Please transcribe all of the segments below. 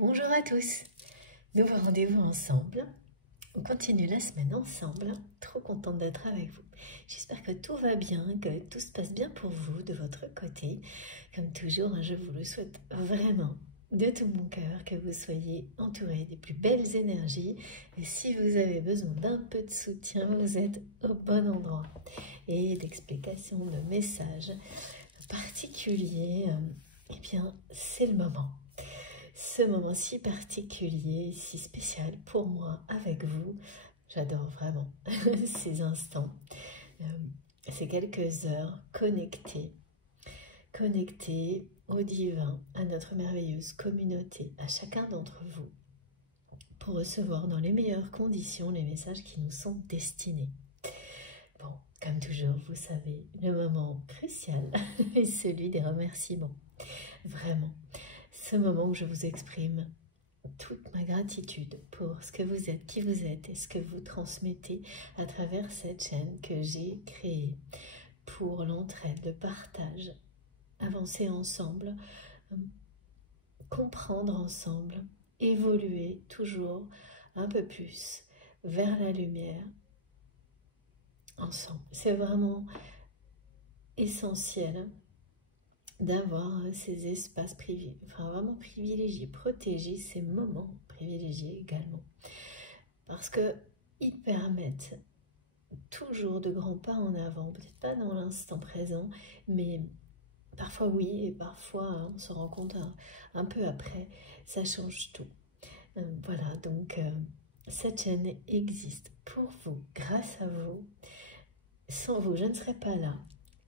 Bonjour à tous, nouveau rendez-vous ensemble. On continue la semaine ensemble. Trop contente d'être avec vous. J'espère que tout va bien, que tout se passe bien pour vous de votre côté. Comme toujours, je vous le souhaite vraiment de tout mon cœur, que vous soyez entourés des plus belles énergies. Et si vous avez besoin d'un peu de soutien, vous êtes au bon endroit. Et d'explications, de messages particuliers, eh bien, c'est le moment. Ce moment si particulier, si spécial pour moi avec vous. J'adore vraiment ces instants, ces quelques heures connectées au divin, à notre merveilleuse communauté, à chacun d'entre vous, pour recevoir dans les meilleures conditions les messages qui nous sont destinés. Bon, comme toujours, vous savez, le moment crucial est celui des remerciements. Vraiment. Ce moment où je vous exprime toute ma gratitude pour ce que vous êtes, qui vous êtes et ce que vous transmettez à travers cette chaîne que j'ai créée pour l'entraide, le partage, avancer ensemble, comprendre ensemble, évoluer toujours un peu plus vers la lumière ensemble. C'est vraiment essentiel d'avoir ces espaces privés, enfin vraiment privilégiés, protéger ces moments privilégiés également, parce que ils permettent toujours de grands pas en avant, peut-être pas dans l'instant présent, mais parfois oui, et parfois on se rend compte un peu après, ça change tout. Voilà, donc cette chaîne existe pour vous, grâce à vous. Sans vous, je ne serais pas là.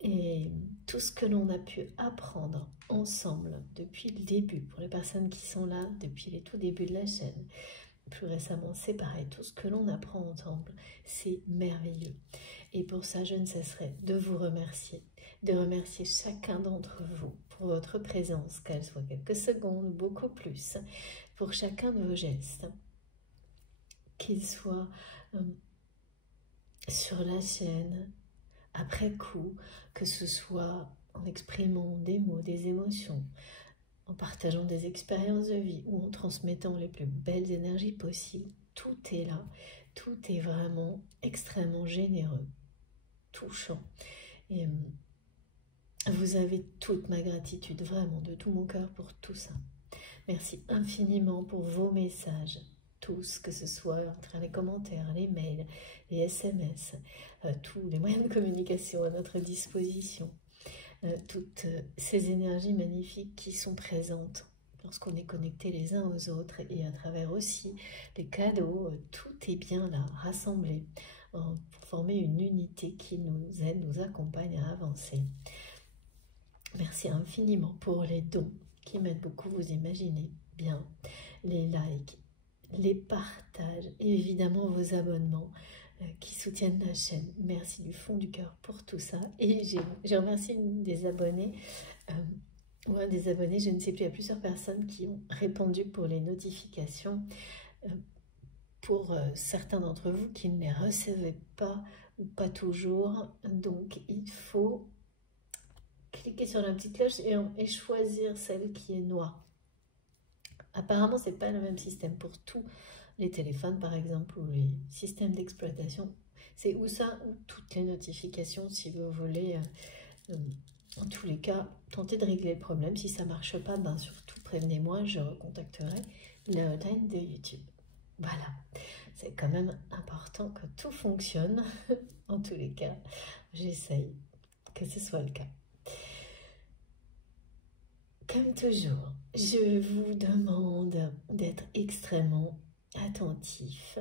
Et tout ce que l'on a pu apprendre ensemble depuis le début, pour les personnes qui sont là depuis les tout débuts de la chaîne, plus récemment c'est pareil, tout ce que l'on apprend ensemble, c'est merveilleux. Et pour ça, je ne cesserai de vous remercier, de remercier chacun d'entre vous pour votre présence, qu'elle soit quelques secondes, beaucoup plus, pour chacun de vos gestes, qu'ils soient sur la chaîne, après coup, que ce soit en exprimant des mots, des émotions, en partageant des expériences de vie ou en transmettant les plus belles énergies possibles, tout est là, tout est vraiment extrêmement généreux, touchant. Et vous avez toute ma gratitude, vraiment, de tout mon cœur pour tout ça. Merci infiniment pour vos messages, tous, que ce soit entre les commentaires, les mails, les SMS, tous les moyens de communication à notre disposition, toutes ces énergies magnifiques qui sont présentes lorsqu'on est connectés les uns aux autres et à travers aussi les cadeaux, tout est bien là, rassemblé pour former une unité qui nous aide, nous accompagne à avancer. Merci infiniment pour les dons qui m'aident beaucoup, vous imaginez bien, les likes, les partages et évidemment vos abonnements qui soutiennent la chaîne. Merci du fond du cœur pour tout ça. Et j'ai remercié une des abonnées, ou un des abonnés, je ne sais plus, il y a plusieurs personnes qui ont répondu pour les notifications. Pour certains d'entre vous qui ne les recevaient pas ou pas toujours, donc il faut cliquer sur la petite cloche et choisir celle qui est noire. Apparemment, ce n'est pas le même système pour tous les téléphones, par exemple, ou les systèmes d'exploitation. C'est ou ça, ou toutes les notifications, si vous voulez. En tous les cas, tentez de régler le problème. Si ça ne marche pas, ben surtout prévenez-moi, je recontacterai la hotline de YouTube. Voilà, c'est quand même important que tout fonctionne. En tous les cas, j'essaye que ce soit le cas. Comme toujours, je vous demande d'être extrêmement attentif.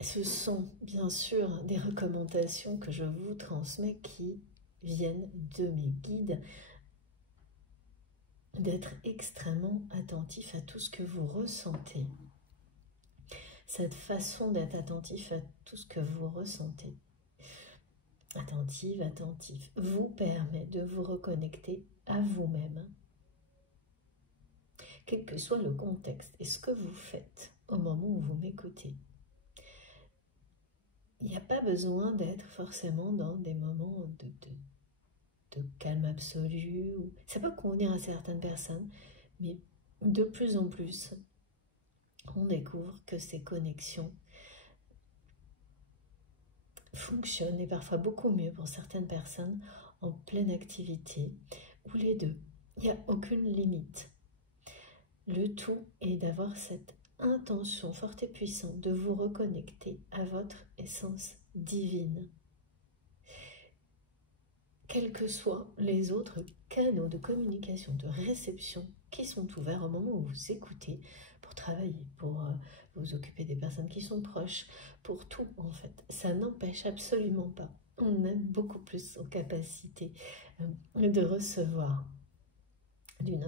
Ce sont bien sûr des recommandations que je vous transmets qui viennent de mes guides. D'être extrêmement attentif à tout ce que vous ressentez. Cette façon d'être attentif à tout ce que vous ressentez, attentif, vous permet de vous reconnecter à vous-même, quel que soit le contexte et ce que vous faites au moment où vous m'écoutez. Il n'y a pas besoin d'être forcément dans des moments de calme absolu. Ça peut convenir à certaines personnes, mais de plus en plus, on découvre que ces connexions fonctionnent, et parfois beaucoup mieux pour certaines personnes, en pleine activité, ou les deux. Il n'y a aucune limite. Le tout est d'avoir cette intention forte et puissante de vous reconnecter à votre essence divine. Quels que soient les autres canaux de communication, de réception qui sont ouverts au moment où vous écoutez, pour travailler, pour vous occuper des personnes qui sont proches, pour tout en fait. Ça n'empêche absolument pas. On a beaucoup plus en capacité de recevoir d'une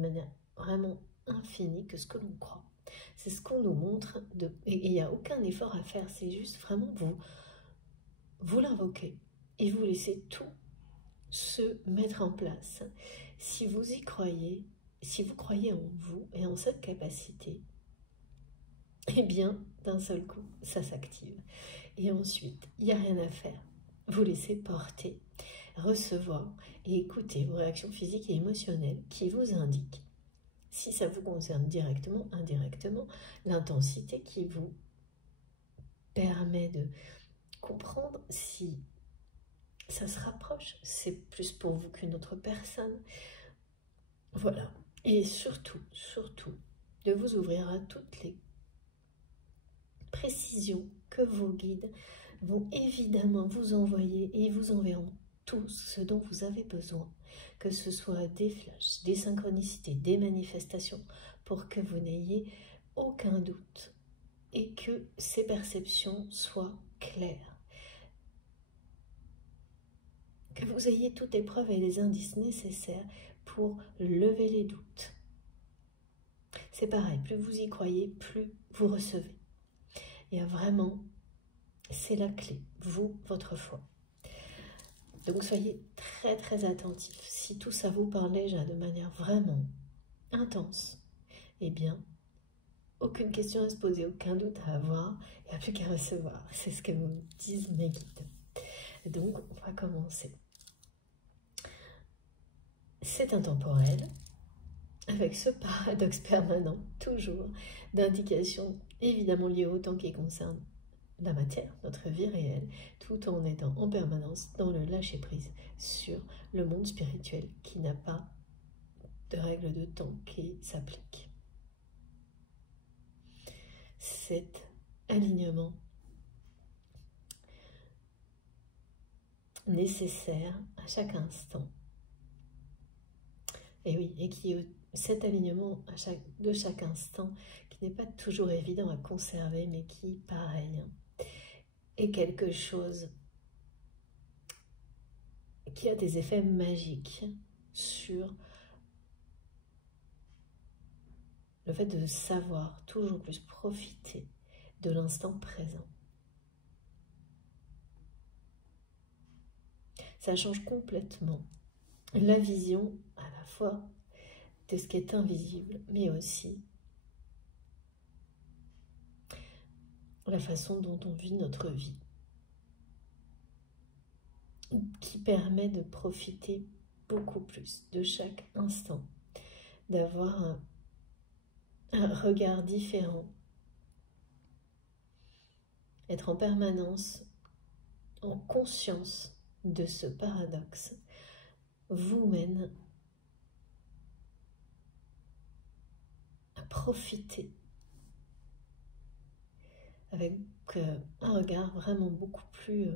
manière vraiment infinie que ce que l'on croit. C'est ce qu'on nous montre, et il n'y a aucun effort à faire, c'est juste vraiment vous l'invoquez et vous laissez tout se mettre en place. Si vous y croyez, si vous croyez en vous et en cette capacité, eh bien, d'un seul coup, ça s'active. Et ensuite, il n'y a rien à faire. Vous laissez porter, recevoir et écouter vos réactions physiques et émotionnelles qui vous indiquent, si ça vous concerne directement, indirectement, l'intensité qui vous permet de comprendre si ça se rapproche, c'est plus pour vous qu'une autre personne. Voilà. Et surtout, de vous ouvrir à toutes les précisions que vos guides vont évidemment vous envoyer, et ils vous enverront tout ce dont vous avez besoin, que ce soit des flashs, des synchronicités, des manifestations, pour que vous n'ayez aucun doute et que ces perceptions soient claires. Que vous ayez toutes les preuves et les indices nécessaires pour lever les doutes. C'est pareil, plus vous y croyez, plus vous recevez. Et vraiment, c'est la clé, vous, votre foi. Donc soyez très très attentifs. Si tout ça vous parle déjà de manière vraiment intense, eh bien, aucune question à se poser, aucun doute à avoir, il n'y a plus qu'à recevoir. C'est ce que me disent mes guides. Donc, on va commencer. C'est intemporel, avec ce paradoxe permanent, toujours, d'indications évidemment liées au temps qui concerne la matière, notre vie réelle, tout en étant en permanence dans le lâcher-prise sur le monde spirituel qui n'a pas de règles de temps qui s'appliquent. Cet alignement nécessaire à chaque instant, et oui, et qui est cet alignement de chaque instant qui n'est pas toujours évident à conserver, mais qui, pareil, est quelque chose qui a des effets magiques sur le fait de savoir toujours plus profiter de l'instant présent. Ça change complètement la vision à la fois de ce qui est invisible, mais aussi la façon dont on vit notre vie, qui permet de profiter beaucoup plus de chaque instant, d'avoir un regard différent, être en permanence en conscience de ce paradoxe vous mène à profiter avec un regard vraiment beaucoup plus...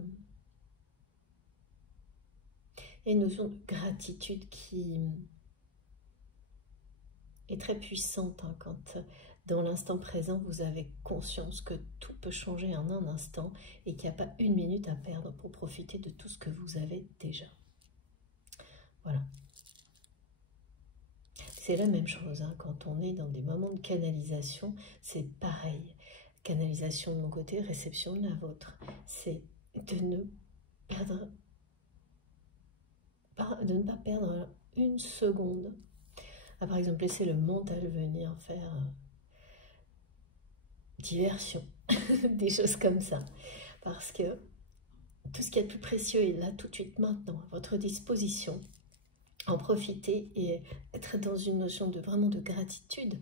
et une notion de gratitude qui est très puissante quand dans l'instant présent vous avez conscience que tout peut changer en un instant et qu'il n'y a pas une minute à perdre pour profiter de tout ce que vous avez déjà. Voilà. C'est la même chose quand on est dans des moments de canalisation, c'est pareil. Canalisation de mon côté, réception de la vôtre. C'est de ne pas perdre une seconde. Par exemple, laisser le mental venir faire diversion, des choses comme ça. Parce que tout ce qui est le plus précieux est là tout de suite maintenant, à votre disposition. En profiter et être dans une notion de vraiment de gratitude,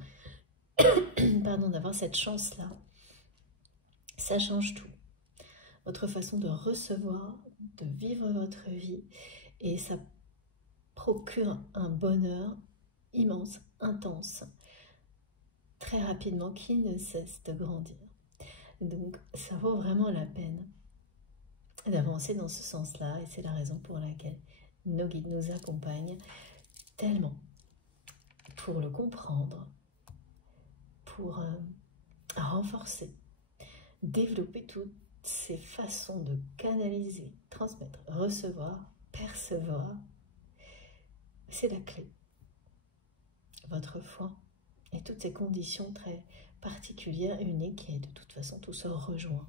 pardon, d'avoir cette chance-là, ça change tout. Votre façon de recevoir, de vivre votre vie, et ça procure un bonheur immense, intense, très rapidement, qui ne cesse de grandir. Donc ça vaut vraiment la peine d'avancer dans ce sens-là, et c'est la raison pour laquelle nos guides nous accompagnent tellement pour le comprendre, pour renforcer, développer toutes ces façons de canaliser, transmettre, recevoir, percevoir. C'est la clé. Votre foi et toutes ces conditions très particulières, uniques, et de toute façon tout se rejoint.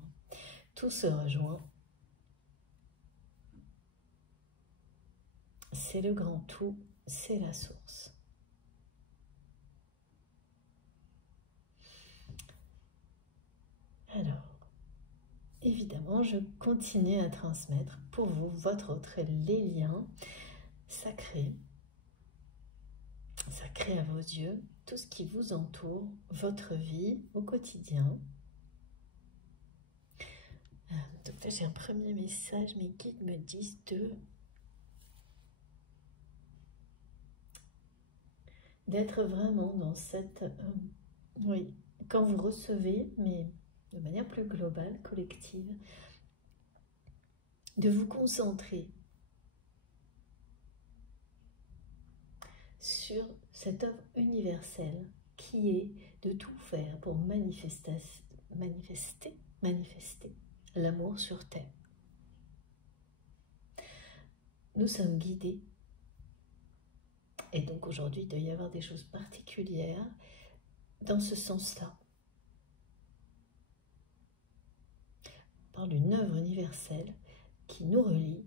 Tout se rejoint. C'est le grand tout, c'est la source. Alors, évidemment, je continue à transmettre pour vous, votre autre, les liens sacrés à vos yeux, tout ce qui vous entoure, votre vie au quotidien. Donc là, j'ai un premier message, mes guides me disent d'être vraiment dans cette... oui, quand vous recevez, mais de manière plus globale, collective, de vous concentrer sur cette œuvre universelle qui est de tout faire pour manifester l'amour sur terre. Nous sommes guidés, et donc aujourd'hui il doit y avoir des choses particulières dans ce sens-là. On parle d'une œuvre universelle qui nous relie,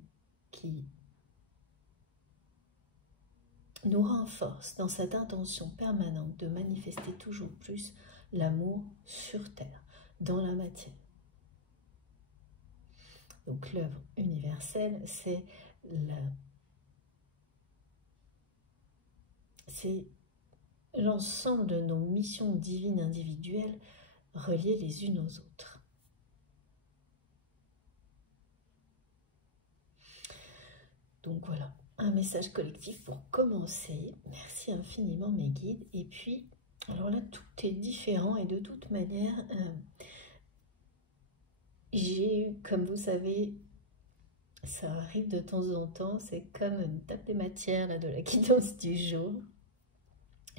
qui nous renforce dans cette intention permanente de manifester toujours plus l'amour sur terre, dans la matière. Donc l'œuvre universelle, c'est l'ensemble de nos missions divines individuelles reliées les unes aux autres. Donc voilà, un message collectif pour commencer. Merci infiniment mes guides. Et puis, alors là, tout est différent et de toute manière, j'ai eu, comme vous savez, ça arrive de temps en temps, c'est comme une table des matières là, de la guidance du jour.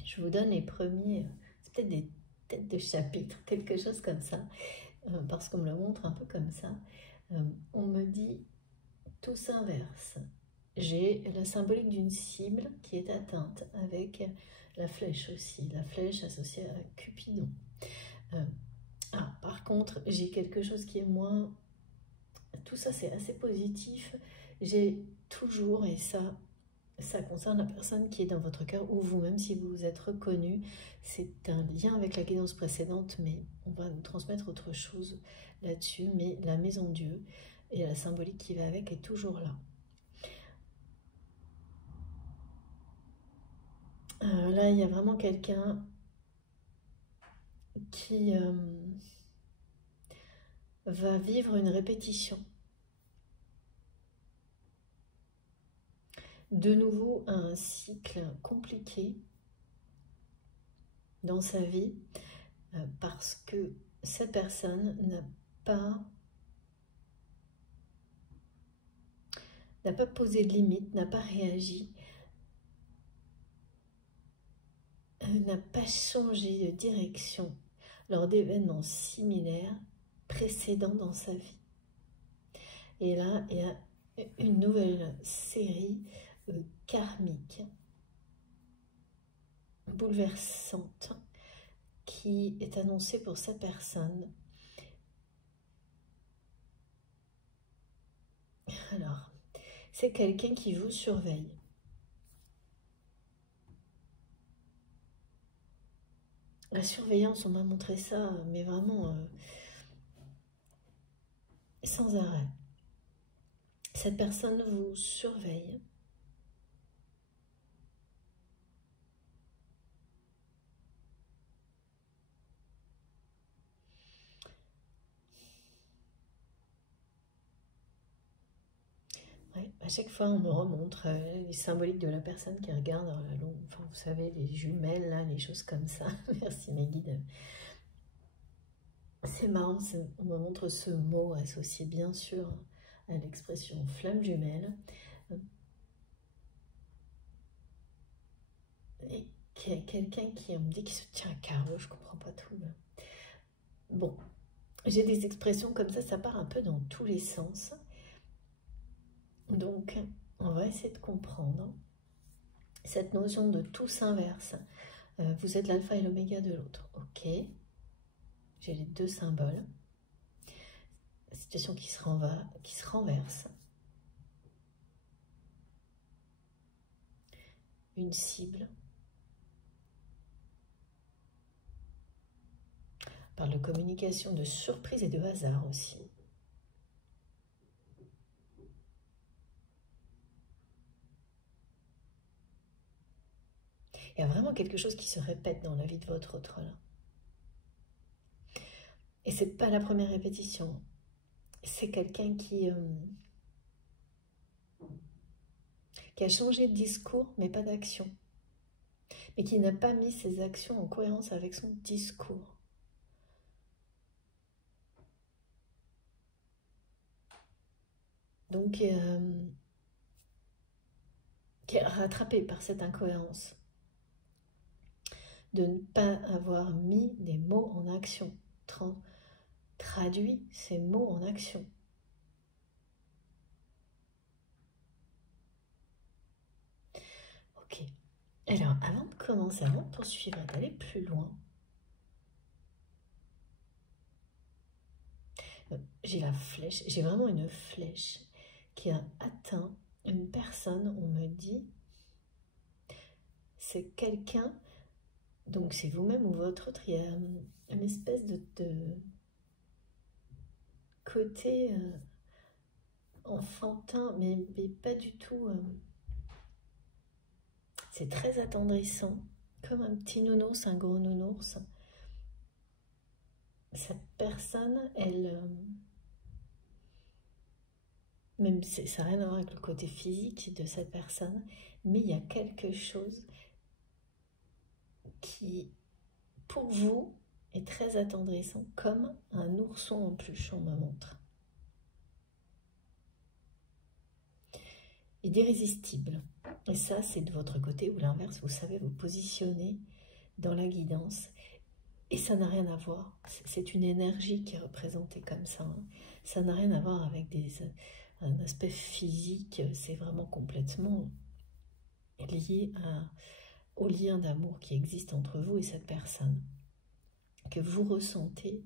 Je vous donne les premiers, c'est peut-être des têtes de chapitre, quelque chose comme ça, parce qu'on me le montre un peu comme ça. On me dit, tout s'inverse. J'ai la symbolique d'une cible qui est atteinte avec la flèche aussi, la flèche associée à Cupidon. Par contre, j'ai quelque chose qui est moins... Tout ça, c'est assez positif. J'ai toujours, et ça concerne la personne qui est dans votre cœur, ou vous-même si vous vous êtes reconnu, c'est un lien avec la guidance précédente, mais on va nous transmettre autre chose là-dessus. Mais la maison Dieu et la symbolique qui va avec est toujours là. Là, il y a vraiment quelqu'un qui va vivre une répétition. De nouveau, un cycle compliqué dans sa vie parce que cette personne n'a pas posé de limite, n'a pas réagi, n'a pas changé de direction lors d'événements similaires précédents dans sa vie. Et là, il y a une nouvelle série karmique, bouleversante, qui est annoncée pour cette personne. Alors, c'est quelqu'un qui vous surveille. La surveillance, on m'a montré ça, mais vraiment sans arrêt. Cette personne vous surveille. À chaque fois, on me remontre les symboliques de la personne qui regarde, enfin, vous savez, les jumelles, là, les choses comme ça. Merci mes guides. C'est marrant, on me montre ce mot associé bien sûr à l'expression flamme jumelle. Et qu'il y a quelqu'un qui me dit qu'il se tient à carreau, je comprends pas tout. Bon, j'ai des expressions comme ça part un peu dans tous les sens. Donc, on va essayer de comprendre cette notion de tout s'inverse. Vous êtes l'alpha et l'oméga de l'autre. Ok, j'ai les deux symboles. La situation qui se renverse. Une cible. On parle de communication, de surprise et de hasard aussi. Il y a vraiment quelque chose qui se répète dans la vie de votre autre là. Et c'est pas la première répétition. C'est quelqu'un qui a changé de discours, mais pas d'action. Mais qui n'a pas mis ses actions en cohérence avec son discours. Donc, qui est rattrapé par cette incohérence. De ne pas avoir mis des mots en action. Traduit ces mots en action. Ok. Alors, avant de commencer, avant de poursuivre, d'aller plus loin, j'ai la flèche, j'ai vraiment une flèche qui a atteint une personne, on me dit, c'est quelqu'un, donc c'est vous-même ou votre autre, il y a une espèce de côté enfantin, mais pas du tout, c'est très attendrissant, comme un petit nounours, un gros nounours. Cette personne, elle... même ça n'a rien à voir avec le côté physique de cette personne, mais il y a quelque chose qui, pour vous, est très attendrissant, comme un ourson en peluche, on me montre. Il est irrésistible. Et ça, c'est de votre côté ou l'inverse, vous savez vous positionner dans la guidance. Et ça n'a rien à voir. C'est une énergie qui est représentée comme ça. Ça n'a rien à voir avec un aspect physique. C'est vraiment complètement lié au lien d'amour qui existe entre vous et cette personne. Que vous ressentez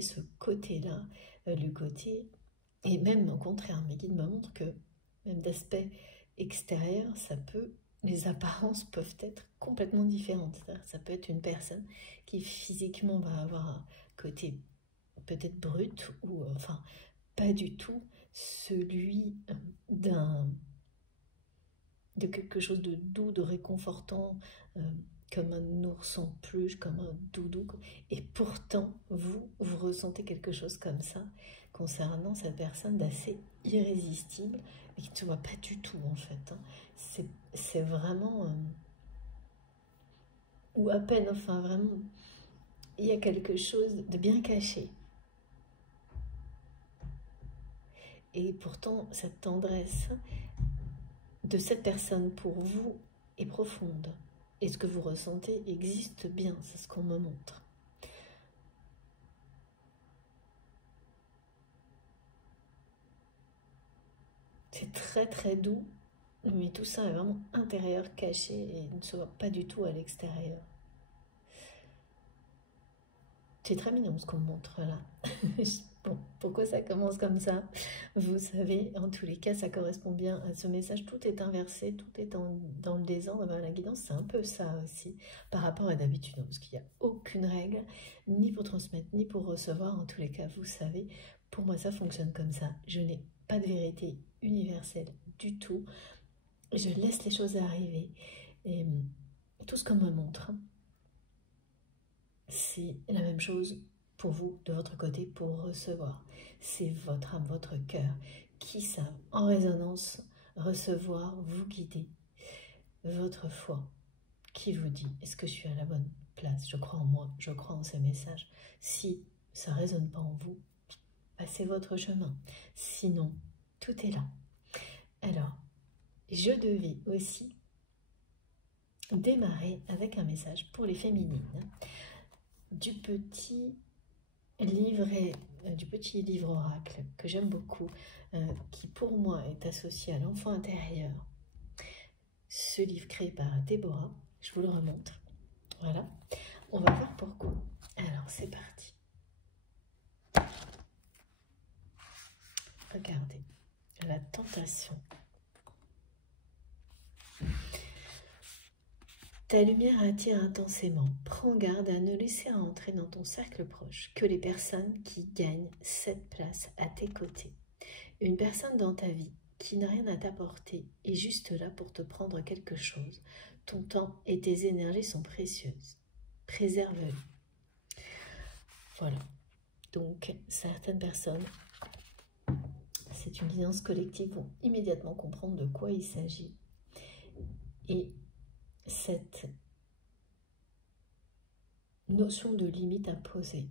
ce côté-là, le côté... Et même au contraire, mes guides me montrent que même d'aspect extérieur, les apparences peuvent être complètement différentes. Ça peut être une personne qui physiquement va avoir un côté peut-être brut ou enfin pas du tout celui de quelque chose de doux, de réconfortant, comme un ours en peluche, comme un doudou. Et pourtant, vous ressentez quelque chose comme ça concernant cette personne d'assez irrésistible et qui ne se voit pas du tout en fait. C'est vraiment... ou à peine, enfin vraiment, il y a quelque chose de bien caché. Et pourtant, cette tendresse de cette personne pour vous est profonde. Et ce que vous ressentez existe bien, c'est ce qu'on me montre. C'est très très doux, mais tout ça est vraiment intérieur, caché, et ne se voit pas du tout à l'extérieur. C'est très mignon ce qu'on me montre là. Bon, pourquoi ça commence comme ça? Vous savez, en tous les cas, ça correspond bien à ce message. Tout est inversé, tout est dans le désordre. Ben, la guidance, c'est un peu ça aussi, par rapport à d'habitude, parce qu'il n'y a aucune règle, ni pour transmettre, ni pour recevoir. En tous les cas, vous savez, pour moi, ça fonctionne comme ça. Je n'ai pas de vérité universelle du tout. Je laisse les choses arriver. Et tout ce qu'on me montre, c'est la même chose pour vous, de votre côté, pour recevoir. C'est votre âme, votre cœur qui savent en résonance recevoir, vous guider. Votre foi qui vous dit, est-ce que je suis à la bonne place? Je crois en moi, je crois en ces messages. Si ça ne résonne pas en vous, passez votre chemin. Sinon, tout est là. Alors, je devais aussi démarrer avec un message pour les féminines du petit livre oracle que j'aime beaucoup, qui pour moi est associé à l'enfant intérieur. Ce livre créé par Déborah, je vous le remontre. Voilà, on va voir pourquoi. Alors, c'est parti. Regardez, la tentation. Ta lumière attire intensément. Prends garde à ne laisser entrer dans ton cercle proche que les personnes qui gagnent cette place à tes côtés. Une personne dans ta vie qui n'a rien à t'apporter est juste là pour te prendre quelque chose. Ton temps et tes énergies sont précieuses. Préserve-les. Voilà. Donc, certaines personnes, c'est une guidance collective, vont immédiatement comprendre de quoi il s'agit. Et cette notion de limite à poser.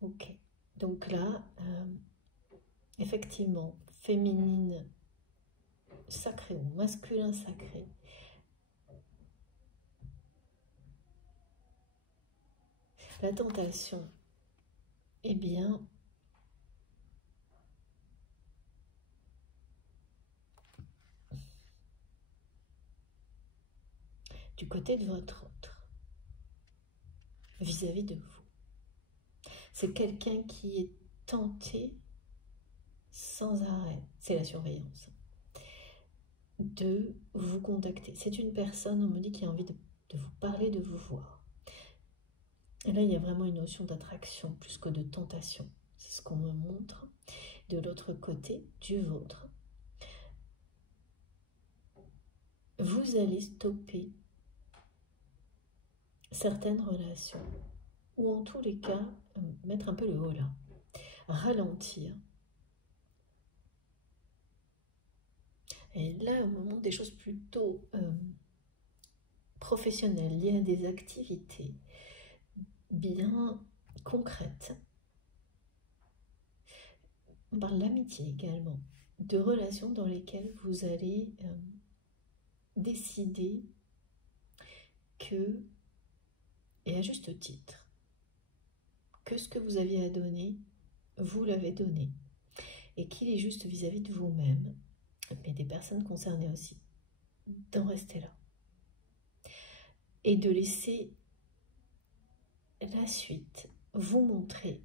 Ok. Donc là, effectivement, féminine sacrée ou masculin sacré. La tentation, eh bien, du côté de votre autre, vis-à-vis de vous. C'est quelqu'un qui est tenté sans arrêt, c'est la surveillance, de vous contacter. C'est une personne, on me dit, qui a envie de vous parler, de vous voir. Et là, il y a vraiment une notion d'attraction plus que de tentation. C'est ce qu'on me montre. De l'autre côté, du vôtre, vous allez stopper certaines relations, ou en tous les cas, mettre un peu le haut là, ralentir. Et là, au moment des choses plutôt professionnelles, liées à des activités bien concrètes, on parle d'amitié également, de relations dans lesquelles vous allez décider que, et à juste titre, que ce que vous aviez à donner, vous l'avez donné, et qu'il est juste vis-à-vis de vous-même, mais des personnes concernées aussi, d'en rester là. Et de laisser la suite vous montrer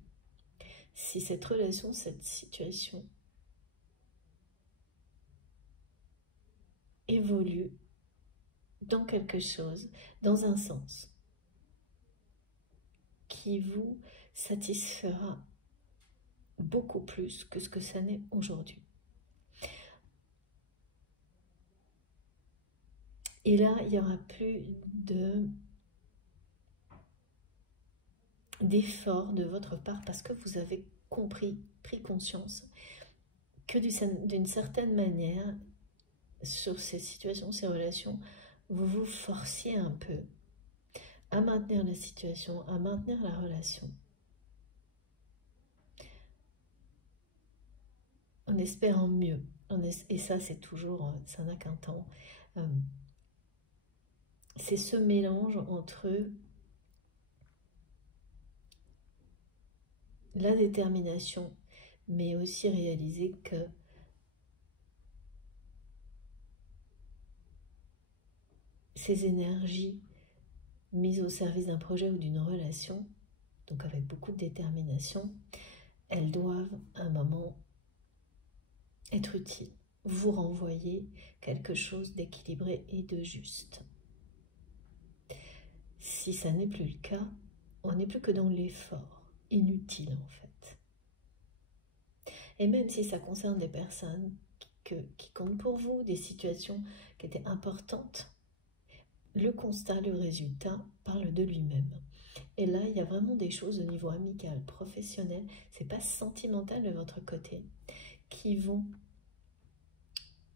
si cette relation, cette situation évolue dans quelque chose, dans un sens qui vous satisfera beaucoup plus que ce que ça n'est aujourd'hui. Et là, il n'y aura plus d'effort de votre part parce que vous avez compris, pris conscience que d'une certaine manière, sur ces situations, ces relations, vous vous forciez un peu à maintenir la situation, à maintenir la relation, en espérant mieux. Et ça, c'est toujours, ça n'a qu'un temps. C'est ce mélange entre la détermination, mais aussi réaliser que ces énergies mises au service d'un projet ou d'une relation, donc avec beaucoup de détermination, elles doivent à un moment être utiles, vous renvoyer quelque chose d'équilibré et de juste. Si ça n'est plus le cas, on n'est plus que dans l'effort inutile en fait. Et même si ça concerne des personnes qui comptent pour vous, des situations qui étaient importantes, le constat, le résultat parle de lui-même. Et là, il y a vraiment des choses au niveau amical, professionnel, c'est pas sentimental de votre côté, qui vont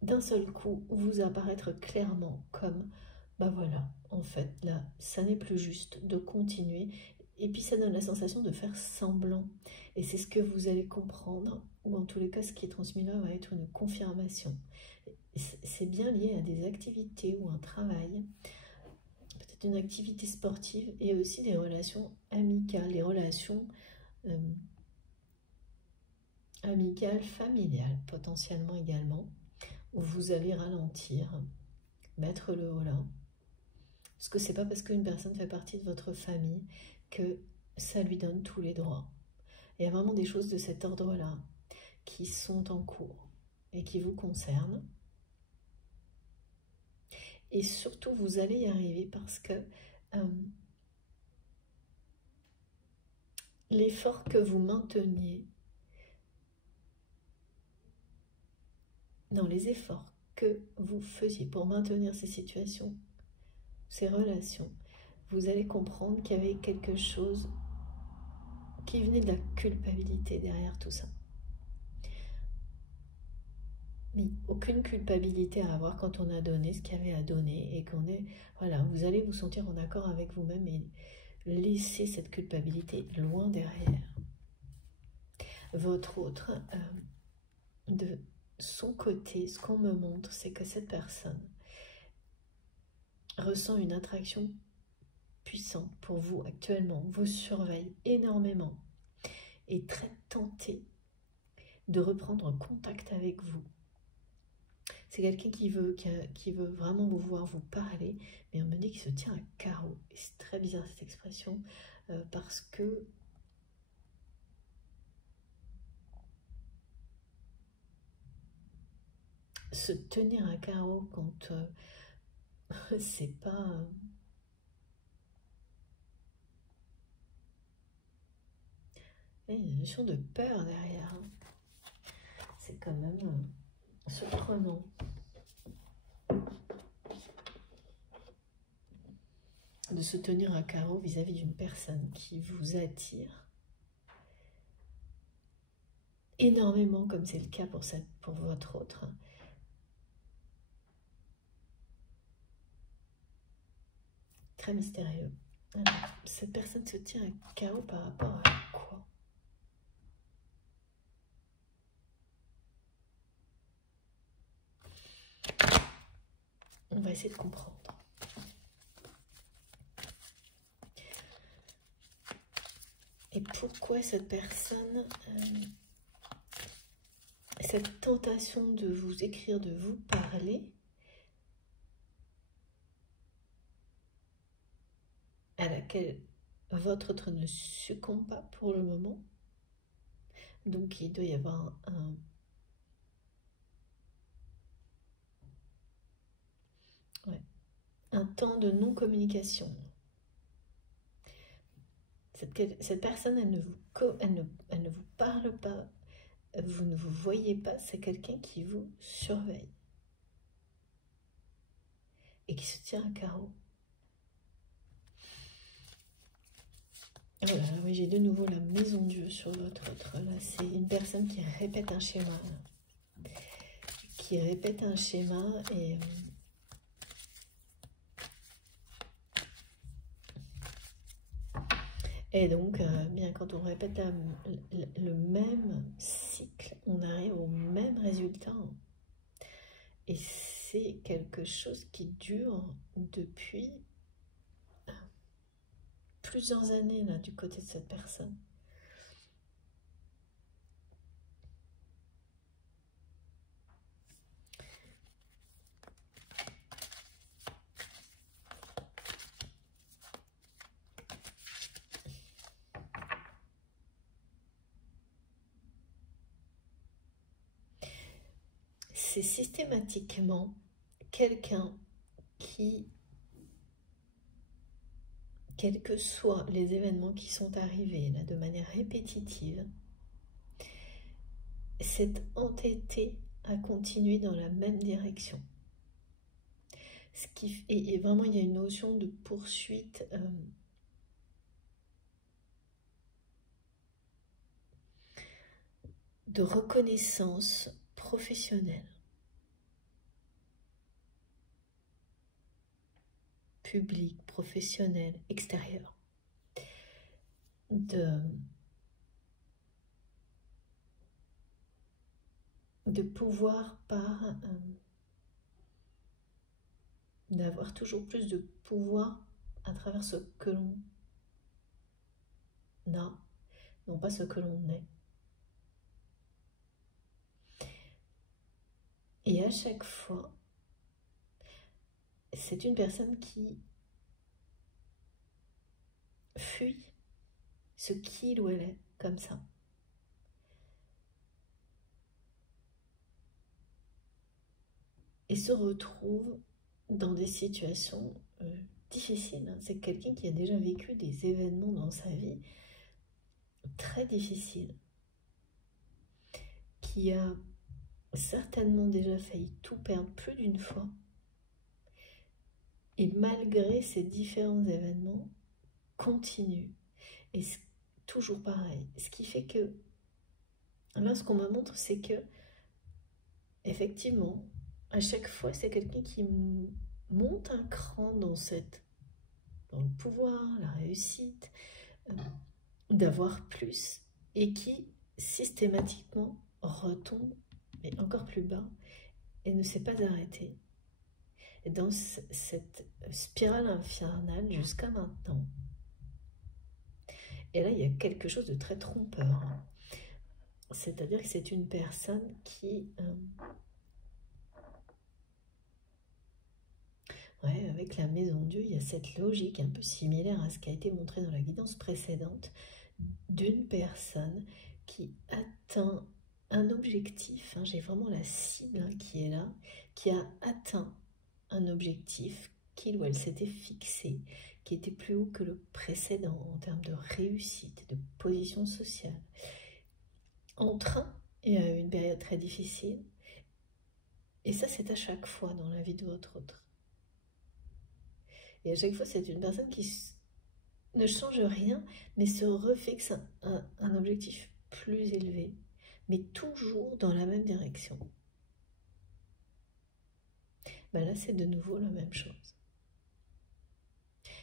d'un seul coup vous apparaître clairement comme, bah voilà, en fait, là, ça n'est plus juste de continuer. Et puis ça donne la sensation de faire semblant. Et c'est ce que vous allez comprendre, ou en tous les cas, ce qui est transmis là va être une confirmation. C'est bien lié à des activités ou un travail, peut-être une activité sportive, et aussi des relations amicales, des relations amicales, familiales, potentiellement également, où vous allez ralentir, mettre le haut là. Parce que c'est pas parce qu'une personne fait partie de votre famille que ça lui donne tous les droits. Il y a vraiment des choses de cet ordre-là qui sont en cours et qui vous concernent. Et surtout, vous allez y arriver parce que l'effort que vous mainteniez, non, les efforts que vous faisiez pour maintenir ces situations, ces relations, vous allez comprendre qu'il y avait quelque chose qui venait de la culpabilité derrière tout ça. Mais aucune culpabilité à avoir quand on a donné ce qu'il y avait à donner et qu'on est, voilà, vous allez vous sentir en accord avec vous-même et laisser cette culpabilité loin derrière. Votre autre, de son côté, ce qu'on me montre, c'est que cette personne ressent une attraction puissante pour vous actuellement, vous surveille énormément, est très tenté de reprendre contact avec vous. C'est quelqu'un qui veut vraiment vous voir, vous parler, mais on me dit qu'il se tient à carreau. Et c'est très bizarre cette expression, parce que se tenir à carreau quand c'est pas... il y a une notion de peur derrière. Hein. C'est quand même surprenant. De se tenir à carreau vis-à-vis d'une personne qui vous attire énormément, comme c'est le cas pour votre autre. Très mystérieux. Alors, cette personne se tient à carreau par rapport à quoi? On va essayer de comprendre. Et pourquoi cette personne, cette tentation de vous écrire, de vous parler, à laquelle votre autre ne succombe pas pour le moment. Donc il doit y avoir un temps de non-communication. Cette personne, elle ne vous parle pas, vous ne vous voyez pas, c'est quelqu'un qui vous surveille et qui se tient à carreau. Voilà, oui, j'ai de nouveau la maison Dieu sur votre autre. Là, c'est une personne qui répète un schéma. Qui répète un schéma et... Et donc, bien quand on répète le même cycle, on arrive au même résultat. Et c'est quelque chose qui dure depuis plusieurs années là, du côté de cette personne. C'est systématiquement quelqu'un qui, quels que soient les événements qui sont arrivés là, de manière répétitive, s'est entêté à continuer dans la même direction. Et vraiment, il y a une notion de poursuite de reconnaissance professionnelle, publique, professionnelle, extérieure, de pouvoir d'avoir toujours plus de pouvoir à travers ce que l'on a, non pas ce que l'on est. Et à chaque fois, c'est une personne qui fuit ce qu'il ou elle est, comme ça. Et se retrouve dans des situations difficiles. C'est quelqu'un qui a déjà vécu des événements dans sa vie très difficiles, qui a certainement déjà failli tout perdre plus d'une fois. Et malgré ces différents événements, continue. Et toujours pareil. Ce qui fait que, là, ce qu'on me montre, c'est que, effectivement, à chaque fois, c'est quelqu'un qui monte un cran dans le pouvoir, la réussite, d'avoir plus, et qui, systématiquement, retombe, mais encore plus bas, et ne s'est pas arrêté. Et dans cette spirale infernale jusqu'à maintenant. Et là, il y a quelque chose de très trompeur. C'est-à-dire que c'est une personne qui... avec la maison Dieu, il y a cette logique un peu similaire à ce qui a été montré dans la guidance précédente, d'une personne qui atteint un objectif, j'ai vraiment la cible qui est là, qui a atteint un objectif qu'il ou elle s'était fixé, qui était plus haut que le précédent en termes de réussite, de position sociale, en train et à une période très difficile. Et ça, c'est à chaque fois dans la vie de votre autre. Et à chaque fois, c'est une personne qui ne change rien, mais se refixe un objectif plus élevé, mais toujours dans la même direction. Ben là, c'est de nouveau la même chose.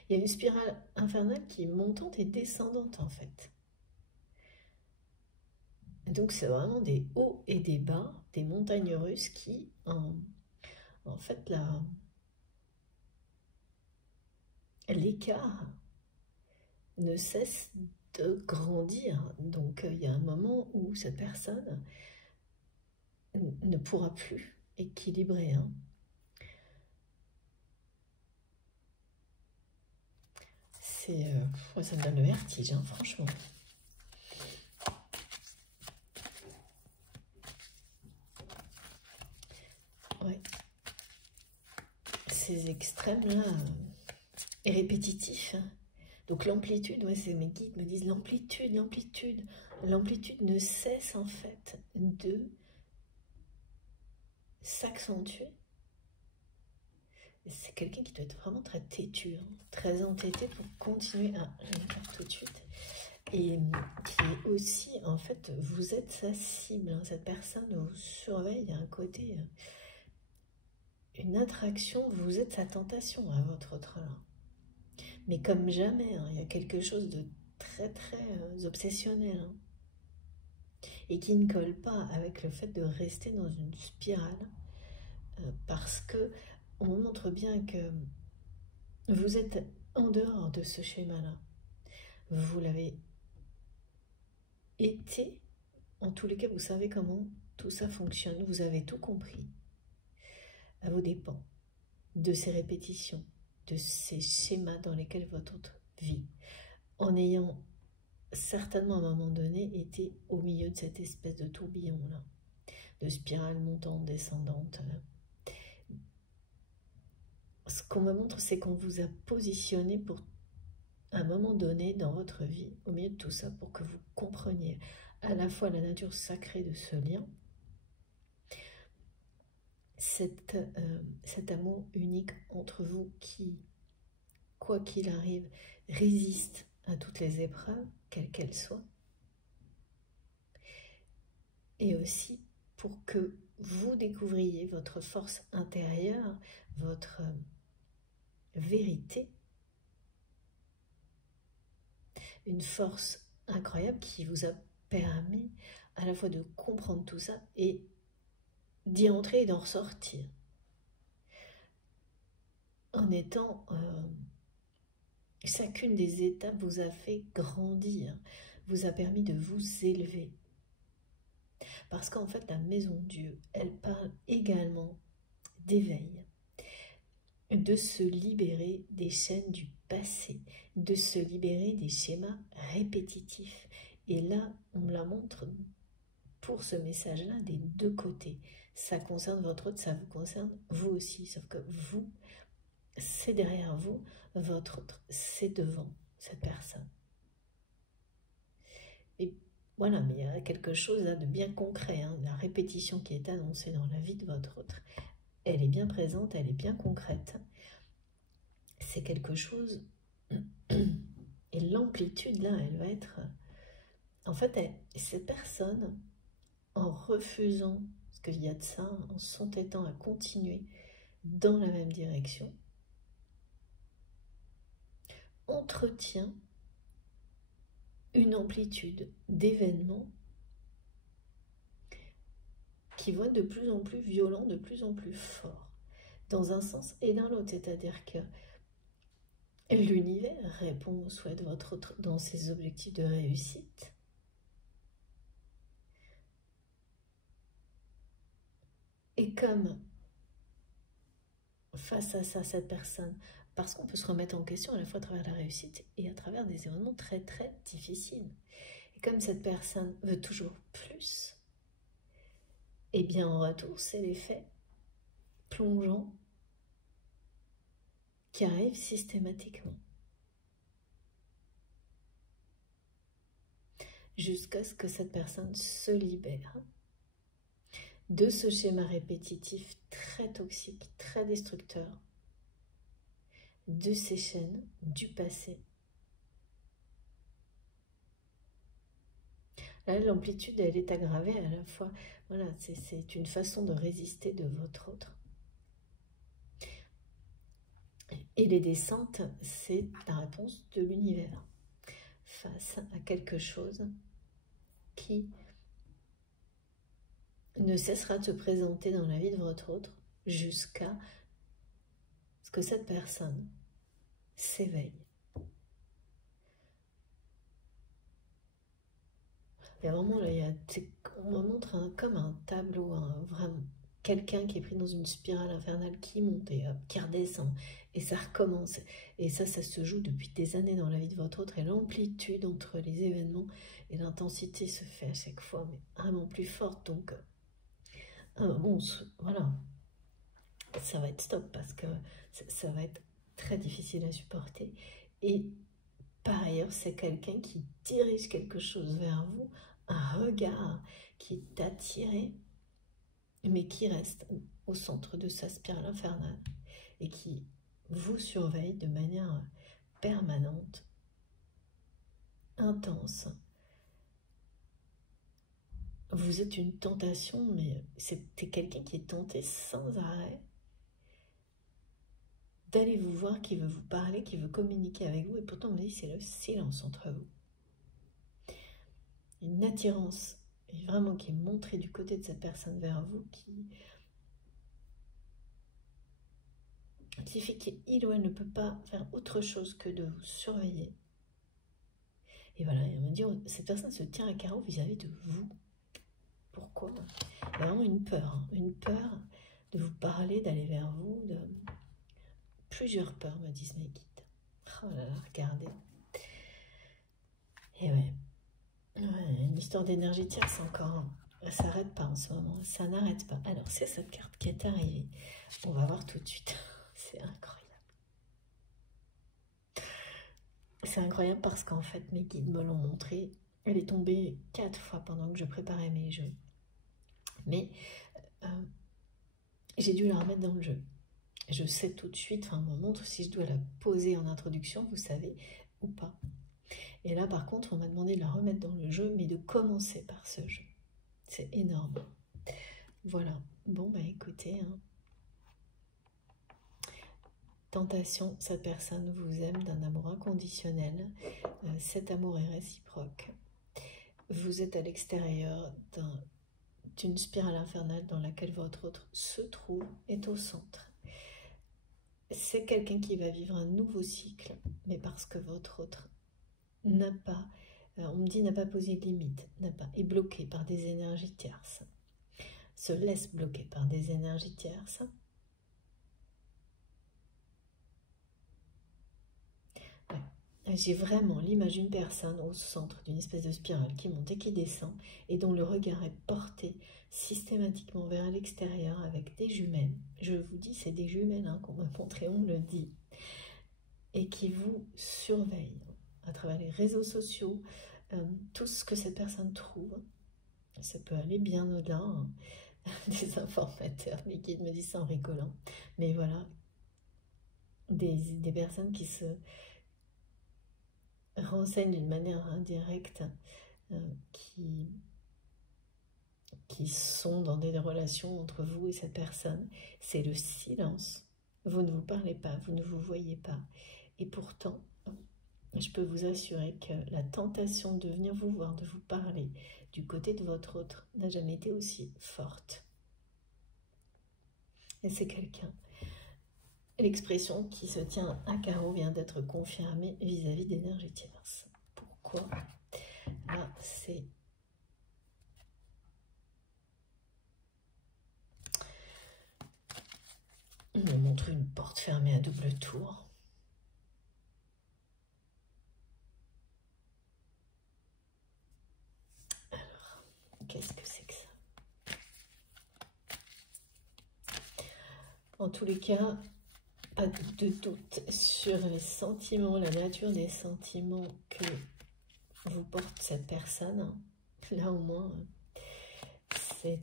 Il y a une spirale infernale qui est montante et descendante, en fait. Donc, c'est vraiment des hauts et des bas, des montagnes russes qui, en fait, l'écart ne cesse de grandir. Donc, il y a un moment où cette personne ne pourra plus équilibrer. Ça me donne le vertige, franchement. Ouais. Ces extrêmes-là, et répétitifs. Donc l'amplitude, mes guides me disent l'amplitude ne cesse en fait de s'accentuer. C'est quelqu'un qui doit être vraiment très têtu, très entêté pour continuer à... Je vais le faire tout de suite. Et qui est aussi, en fait, vous êtes sa cible. Cette personne vous surveille, il y a un côté... une attraction, vous êtes sa tentation à votre autre là. Mais comme jamais, il y a quelque chose de très très obsessionnel. Et qui ne colle pas avec le fait de rester dans une spirale. Parce que on montre bien que vous êtes en dehors de ce schéma-là. Vous l'avez été, en tous les cas, vous savez comment tout ça fonctionne, vous avez tout compris, à vos dépens, de ces répétitions, de ces schémas dans lesquels votre autre vit, en ayant certainement à un moment donné été au milieu de cette espèce de tourbillon-là, de spirale montante, descendante. Ce qu'on me montre, c'est qu'on vous a positionné pour un moment donné dans votre vie, au milieu de tout ça, pour que vous compreniez à la fois la nature sacrée de ce lien cet amour unique entre vous qui, quoi qu'il arrive, résiste à toutes les épreuves, quelles qu'elles soient. Et aussi pour que vous découvriez votre force intérieure, votre vérité, une force incroyable qui vous a permis à la fois de comprendre tout ça et d'y entrer et d'en ressortir. En étant... chacune des étapes vous a fait grandir, vous a permis de vous élever. Parce qu'en fait, la maison de Dieu, elle parle également d'éveil, de se libérer des chaînes du passé, de se libérer des schémas répétitifs. Et là, on me la montre pour ce message-là des deux côtés. Ça concerne votre autre, ça vous concerne vous aussi. Sauf que vous, c'est derrière vous, votre autre, c'est devant cette personne. Et voilà, mais il y a quelque chose là de bien concret, hein, la répétition qui est annoncée dans la vie de votre autre. Elle est bien présente, elle est bien concrète. C'est quelque chose... Et l'amplitude, là, elle va être... En fait, cette personne, en refusant, parce qu'il y a de ça, en s'entêtant à continuer dans la même direction, entretient une amplitude d'événements qui vont être de plus en plus violents, de plus en plus forts, dans un sens et dans l'autre. C'est-à-dire que l'univers répond aux souhaits de votre autre dans ses objectifs de réussite. Et comme face à ça, cette personne, parce qu'on peut se remettre en question à la fois à travers la réussite et à travers des événements très très difficiles. Et comme cette personne veut toujours plus, et bien en retour, c'est l'effet plongeant qui arrive systématiquement. Jusqu'à ce que cette personne se libère de ce schéma répétitif très toxique, très destructeur, de ces chaînes du passé. Là, l'amplitude, elle est aggravée à la fois. Voilà, c'est une façon de résister de votre autre. Et les descentes, c'est la réponse de l'univers face à quelque chose qui ne cessera de se présenter dans la vie de votre autre jusqu'à ce que cette personne s'éveille. Et vraiment, là, on me montre comme un tableau, vraiment, quelqu'un qui est pris dans une spirale infernale qui monte et qui redescend, et ça recommence. Et ça se joue depuis des années dans la vie de votre autre, et l'amplitude entre les événements et l'intensité se fait à chaque fois, mais vraiment plus forte. Donc, bon, voilà, ça va être stop, parce que ça va être très difficile à supporter. Et par ailleurs, c'est quelqu'un qui dirige quelque chose vers vous, un regard qui est attiré, mais qui reste au centre de sa spirale infernale et qui vous surveille de manière permanente, intense. Vous êtes une tentation, mais c'est quelqu'un qui est tenté sans arrêt d'aller vous voir, qui veut vous parler, qui veut communiquer avec vous, et pourtant on me dit c'est le silence entre vous. Une attirance vraiment qui est montrée du côté de cette personne vers vous, qui fait qu'il ou elle ne peut pas faire autre chose que de vous surveiller. Et voilà, on me dit, cette personne se tient à carreau vis-à-vis de vous. Pourquoi? Il y a vraiment une peur de vous parler, d'aller vers vous, plusieurs peurs, me disent mes guides. Oh là là, regardez. Et ouais, une histoire d'énergie tierce encore. Ça s'arrête pas en ce moment, ça n'arrête pas. Alors, c'est cette carte qui est arrivée. On va voir tout de suite. C'est incroyable. C'est incroyable parce qu'en fait, mes guides me l'ont montré. Elle est tombée 4 fois pendant que je préparais mes jeux. Mais j'ai dû la remettre dans le jeu. Je sais tout de suite, enfin, on me montre si je dois la poser en introduction, vous savez, ou pas. Et là, par contre, on m'a demandé de la remettre dans le jeu, mais de commencer par ce jeu. C'est énorme. Voilà. Bon, bah écoutez, hein. Tentation, cette personne vous aime d'un amour inconditionnel. Cet amour est réciproque. Vous êtes à l'extérieur d'une spirale infernale dans laquelle votre autre se trouve, est au centre. C'est quelqu'un qui va vivre un nouveau cycle, mais parce que votre autre n'a pas, on me dit, n'a pas posé de limite, est bloqué par des énergies tierces, se laisse bloquer par des énergies tierces. J'ai vraiment l'image d'une personne au centre d'une espèce de spirale qui monte et qui descend et dont le regard est porté systématiquement vers l'extérieur avec des jumelles. Je vous dis, c'est des jumelles hein, qu'on m'a montré, on le dit. Et qui vous surveillent à travers les réseaux sociaux, tout ce que cette personne trouve. Ça peut aller bien au-delà hein, des informateurs, les guides me disent ça en rigolant. Mais voilà, des personnes qui se renseignent d'une manière indirecte, qui sont dans des relations entre vous et cette personne. C'est le silence. Vous ne vous parlez pas, vous ne vous voyez pas. Et pourtant, je peux vous assurer que la tentation de venir vous voir, de vous parler du côté de votre autre n'a jamais été aussi forte. Et c'est quelqu'un. L'expression qui se tient à carreau vient d'être confirmée vis-à-vis d'énergie tierce. Pourquoi? Là, c'est... On me montre une porte fermée à double tour. Alors, qu'est-ce que c'est que ça? En tous les cas, pas de doute sur les sentiments, la nature des sentiments que vous porte cette personne. Là au moins, c'est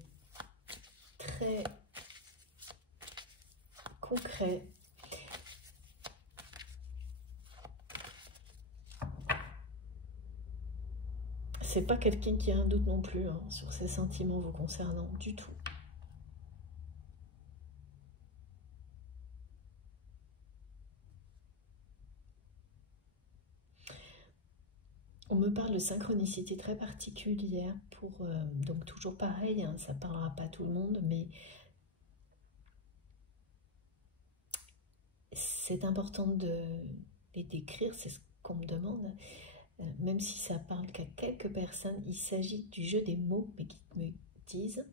très concret. C'est pas quelqu'un qui a un doute non plus hein, sur ses sentiments vous concernant du tout. On me parle de synchronicité très particulière pour donc toujours pareil, hein, ça parlera pas à tout le monde, mais c'est important de les décrire, c'est ce qu'on me demande. Même si ça parle qu'à quelques personnes, il s'agit du jeu des mots, mais qui me disent.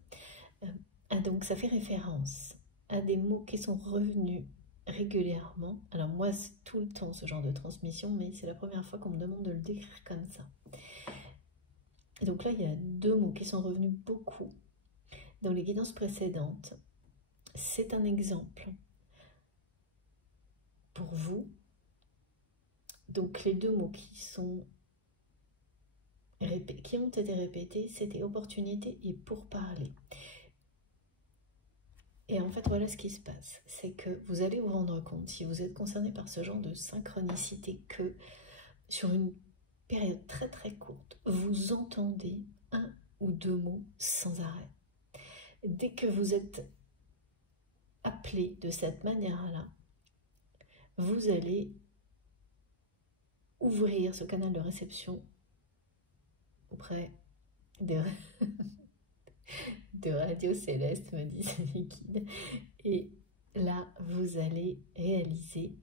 Donc ça fait référence à des mots qui sont revenus régulièrement. Alors moi, c'est tout le temps ce genre de transmission, mais c'est la première fois qu'on me demande de le décrire comme ça. Et donc là, il y a deux mots qui sont revenus beaucoup dans les guidances précédentes. C'est un exemple pour vous. Donc les deux mots qui ont été répétés, c'était opportunité et pourparler. Et en fait, voilà ce qui se passe. C'est que vous allez vous rendre compte, si vous êtes concerné par ce genre de synchronicité, que sur une période très très courte, vous entendez un ou deux mots sans arrêt. Dès que vous êtes appelé de cette manière-là, vous allez ouvrir ce canal de réception auprès de Radio Céleste, me disent les guides. Et là, vous allez réaliser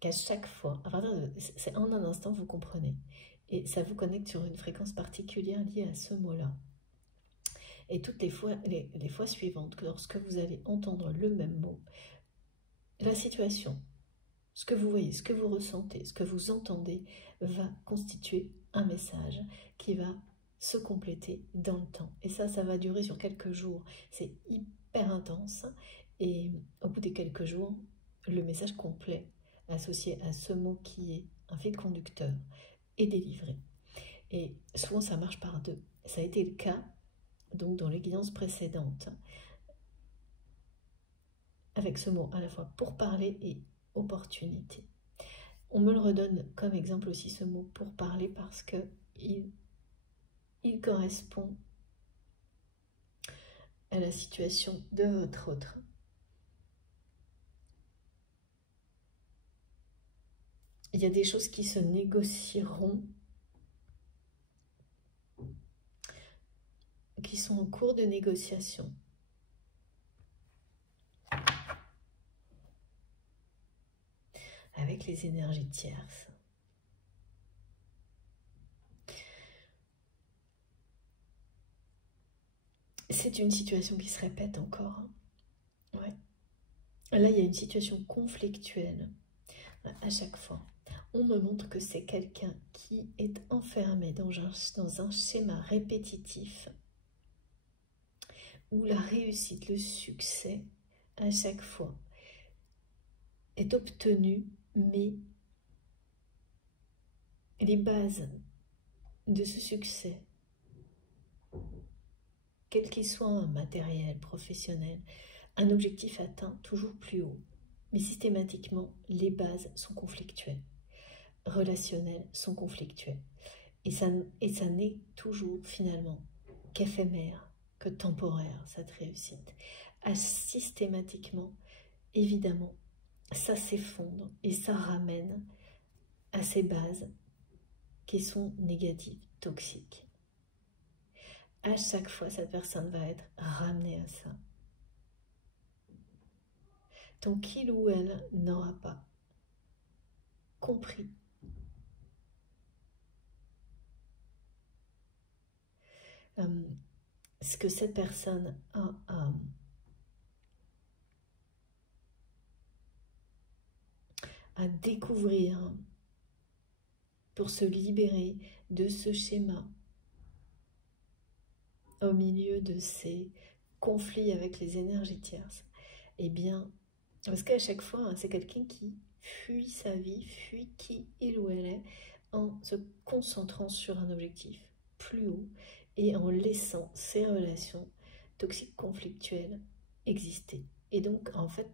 qu'à chaque fois, c'est en un instant, vous comprenez. Et ça vous connecte sur une fréquence particulière liée à ce mot-là. Et toutes les fois suivantes, lorsque vous allez entendre le même mot, la situation, ce que vous voyez, ce que vous ressentez, ce que vous entendez, va constituer un message qui va se compléter dans le temps. Et ça va durer sur quelques jours. C'est hyper intense. Et au bout des quelques jours, le message complet associé à ce mot qui est un fil conducteur est délivré. Et souvent, ça marche par deux. Ça a été le cas donc dans les guidances précédentes. avec ce mot à la fois pour parler et opportunité. On me le redonne comme exemple aussi ce mot pour parler parce que il correspond à la situation de votre autre. Il y a des choses qui se négocieront, qui sont en cours de négociation. Avec les énergies tierces. C'est une situation qui se répète encore. Ouais. Là, il y a une situation conflictuelle à chaque fois. On me montre que c'est quelqu'un qui est enfermé dans un schéma répétitif où la réussite, le succès, à chaque fois, est obtenu, mais les bases de ce succès, quel qu'il soit, matériel, professionnel, un objectif atteint toujours plus haut. Mais systématiquement, les bases sont conflictuelles, relationnelles sont conflictuelles. Et ça n'est toujours finalement qu'éphémère, que temporaire, cette réussite. Systématiquement, évidemment, ça s'effondre et ça ramène à ces bases qui sont négatives, toxiques. À chaque fois, cette personne va être ramenée à ça. Tant qu'il ou elle n'aura pas compris ce que cette personne a à découvrir pour se libérer de ce schéma au milieu de ces conflits avec les énergies tierces. Eh bien, parce qu'à chaque fois, c'est quelqu'un qui fuit sa vie, fuit qui il ou elle est, en se concentrant sur un objectif plus haut et en laissant ces relations toxiques conflictuelles exister. Et donc, en fait,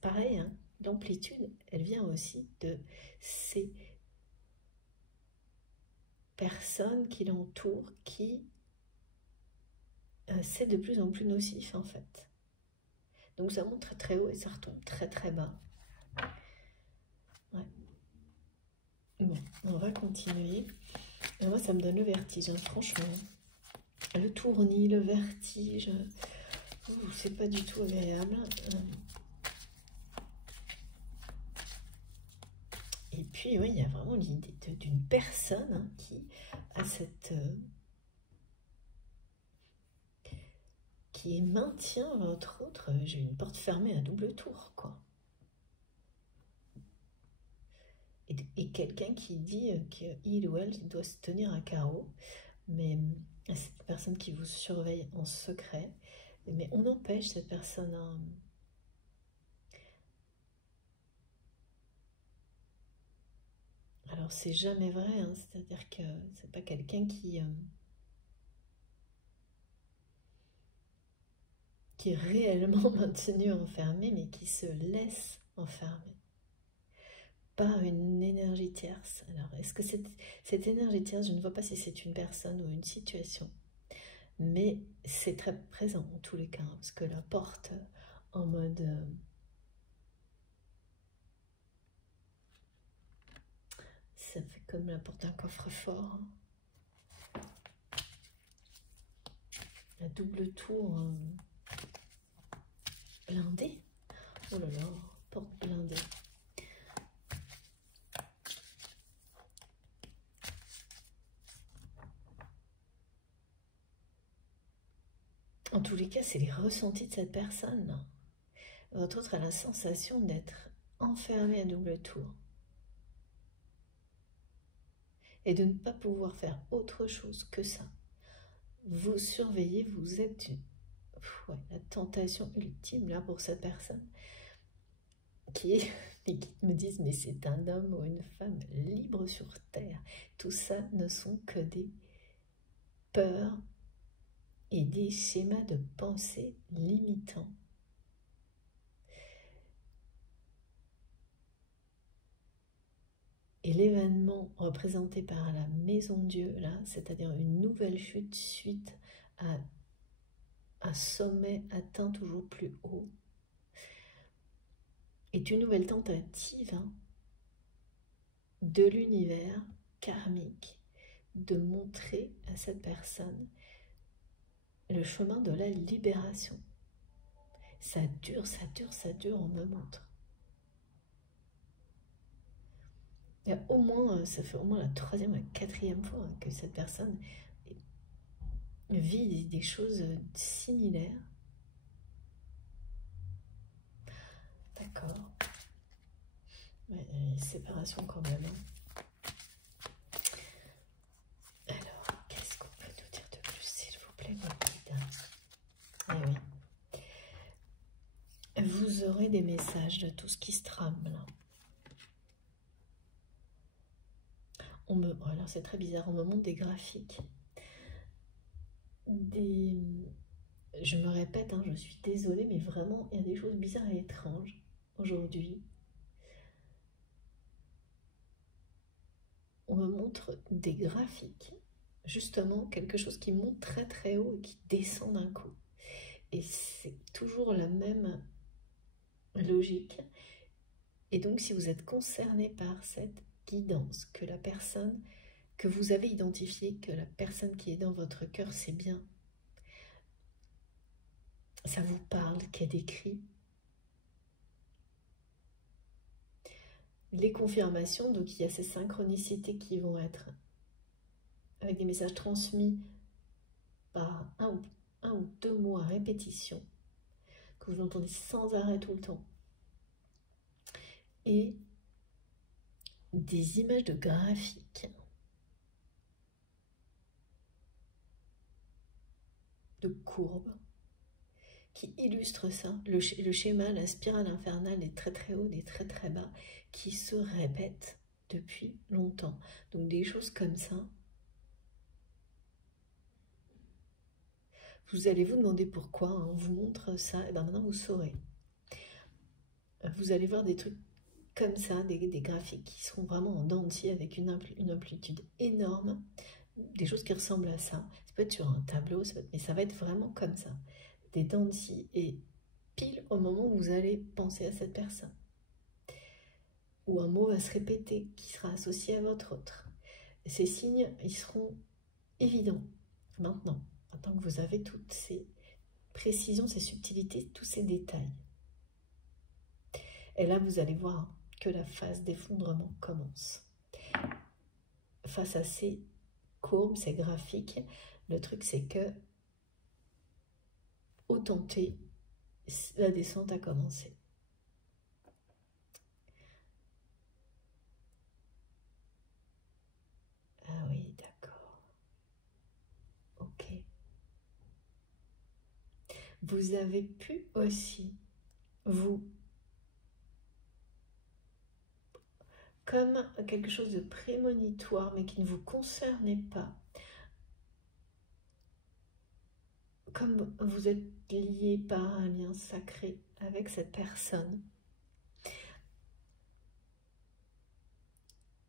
pareil, hein, l'amplitude, elle vient aussi de ces personnes qui l'entourent, qui c'est de plus en plus nocif, en fait. Donc, ça monte très très haut et ça retombe très très bas. Ouais. Bon, on va continuer. Et moi, ça me donne le vertige, hein, franchement. Le tournis, le vertige, c'est pas du tout agréable. Et puis, oui, il y a vraiment l'idée d'une personne, hein, qui a cette... qui maintient votre autre. J'ai une porte fermée à double tour, quoi. Et quelqu'un qui dit qu'il ou elle doit se tenir à carreau, mais cette personne qui vous surveille en secret, mais on empêche cette personne à... Alors c'est jamais vrai, hein, c'est-à-dire que c'est pas quelqu'un qui est réellement maintenu enfermé, mais qui se laisse enfermer par une énergie tierce. Alors, est-ce que cette énergie tierce, je ne vois pas si c'est une personne ou une situation, mais c'est très présent en tous les cas, hein, parce que la porte en mode... ça fait comme la porte d'un coffre-fort. La double tour blindée. Oh là là, porte blindée. En tous les cas, c'est les ressentis de cette personne. Votre autre a la sensation d'être enfermé à double tour. Et de ne pas pouvoir faire autre chose que ça. Vous surveillez, vous êtes la tentation ultime là pour cette personne qui me disent mais c'est un homme ou une femme libre sur terre. Tout ça ne sont que des peurs et des schémas de pensée limitants. Et l'événement représenté par la maison Dieu, là, c'est-à-dire une nouvelle chute suite à un sommet atteint toujours plus haut, est une nouvelle tentative de l'univers karmique de montrer à cette personne le chemin de la libération. Ça dure, ça dure, ça dure, on me montre. Il y a au moins, ça fait au moins la 3e, la 4e fois que cette personne vit des choses similaires. D'accord. Ouais, séparation quand même. Alors, qu'est-ce qu'on peut nous dire de plus, s'il vous plaît, mon guide? Eh oui. Vous aurez des messages de tout ce qui se trame là. Alors c'est très bizarre, on me montre des graphiques. Je me répète, je suis désolée, mais vraiment, il y a des choses bizarres et étranges aujourd'hui. On me montre des graphiques, justement quelque chose qui monte très très haut et qui descend d'un coup. Et c'est toujours la même logique. Et donc si vous êtes concerné par cette guidance, que la personne que vous avez identifiée, que la personne qui est dans votre cœur, c'est bien, ça vous parle, qui est décrit, les confirmations, donc il y a ces synchronicités qui vont être avec des messages transmis par un ou deux mots à répétition, que vous entendez sans arrêt tout le temps, et des images de graphiques, de courbes, qui illustrent ça, le schéma, la spirale infernale des très très hauts, des très très bas, qui se répètent depuis longtemps. Donc des choses comme ça, vous allez vous demander pourquoi, on vous montre ça, et bien maintenant vous saurez. Vous allez voir des trucs comme ça, des graphiques qui seront vraiment en dents de scie avec une amplitude énorme, des choses qui ressemblent à ça. Ça peut être sur un tableau, mais ça va être vraiment comme ça, des dents de scie, et pile au moment où vous allez penser à cette personne, où un mot va se répéter, qui sera associé à votre autre. Ces signes, ils seront évidents maintenant que vous avez toutes ces précisions, ces subtilités, tous ces détails. Et là, vous allez voir que la phase d'effondrement commence. Face à ces courbes, ces graphiques, le truc c'est que, au tenter, la descente a commencé. Ah oui, d'accord. Ok. Vous avez pu aussi, vous, comme quelque chose de prémonitoire, mais qui ne vous concernait pas, comme vous êtes lié par un lien sacré avec cette personne,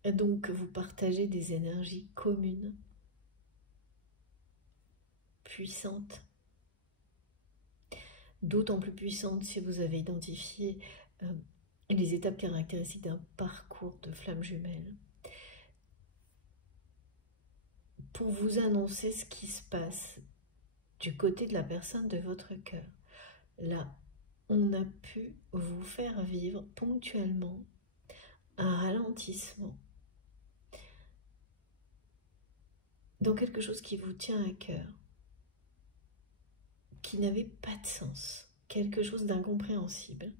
et donc vous partagez des énergies communes, puissantes, d'autant plus puissantes si vous avez identifié les étapes caractéristiques d'un parcours de flamme jumelle, pour vous annoncer ce qui se passe du côté de la personne de votre cœur. Là, on a pu vous faire vivre ponctuellement un ralentissement dans quelque chose qui vous tient à cœur, qui n'avait pas de sens, quelque chose d'incompréhensible,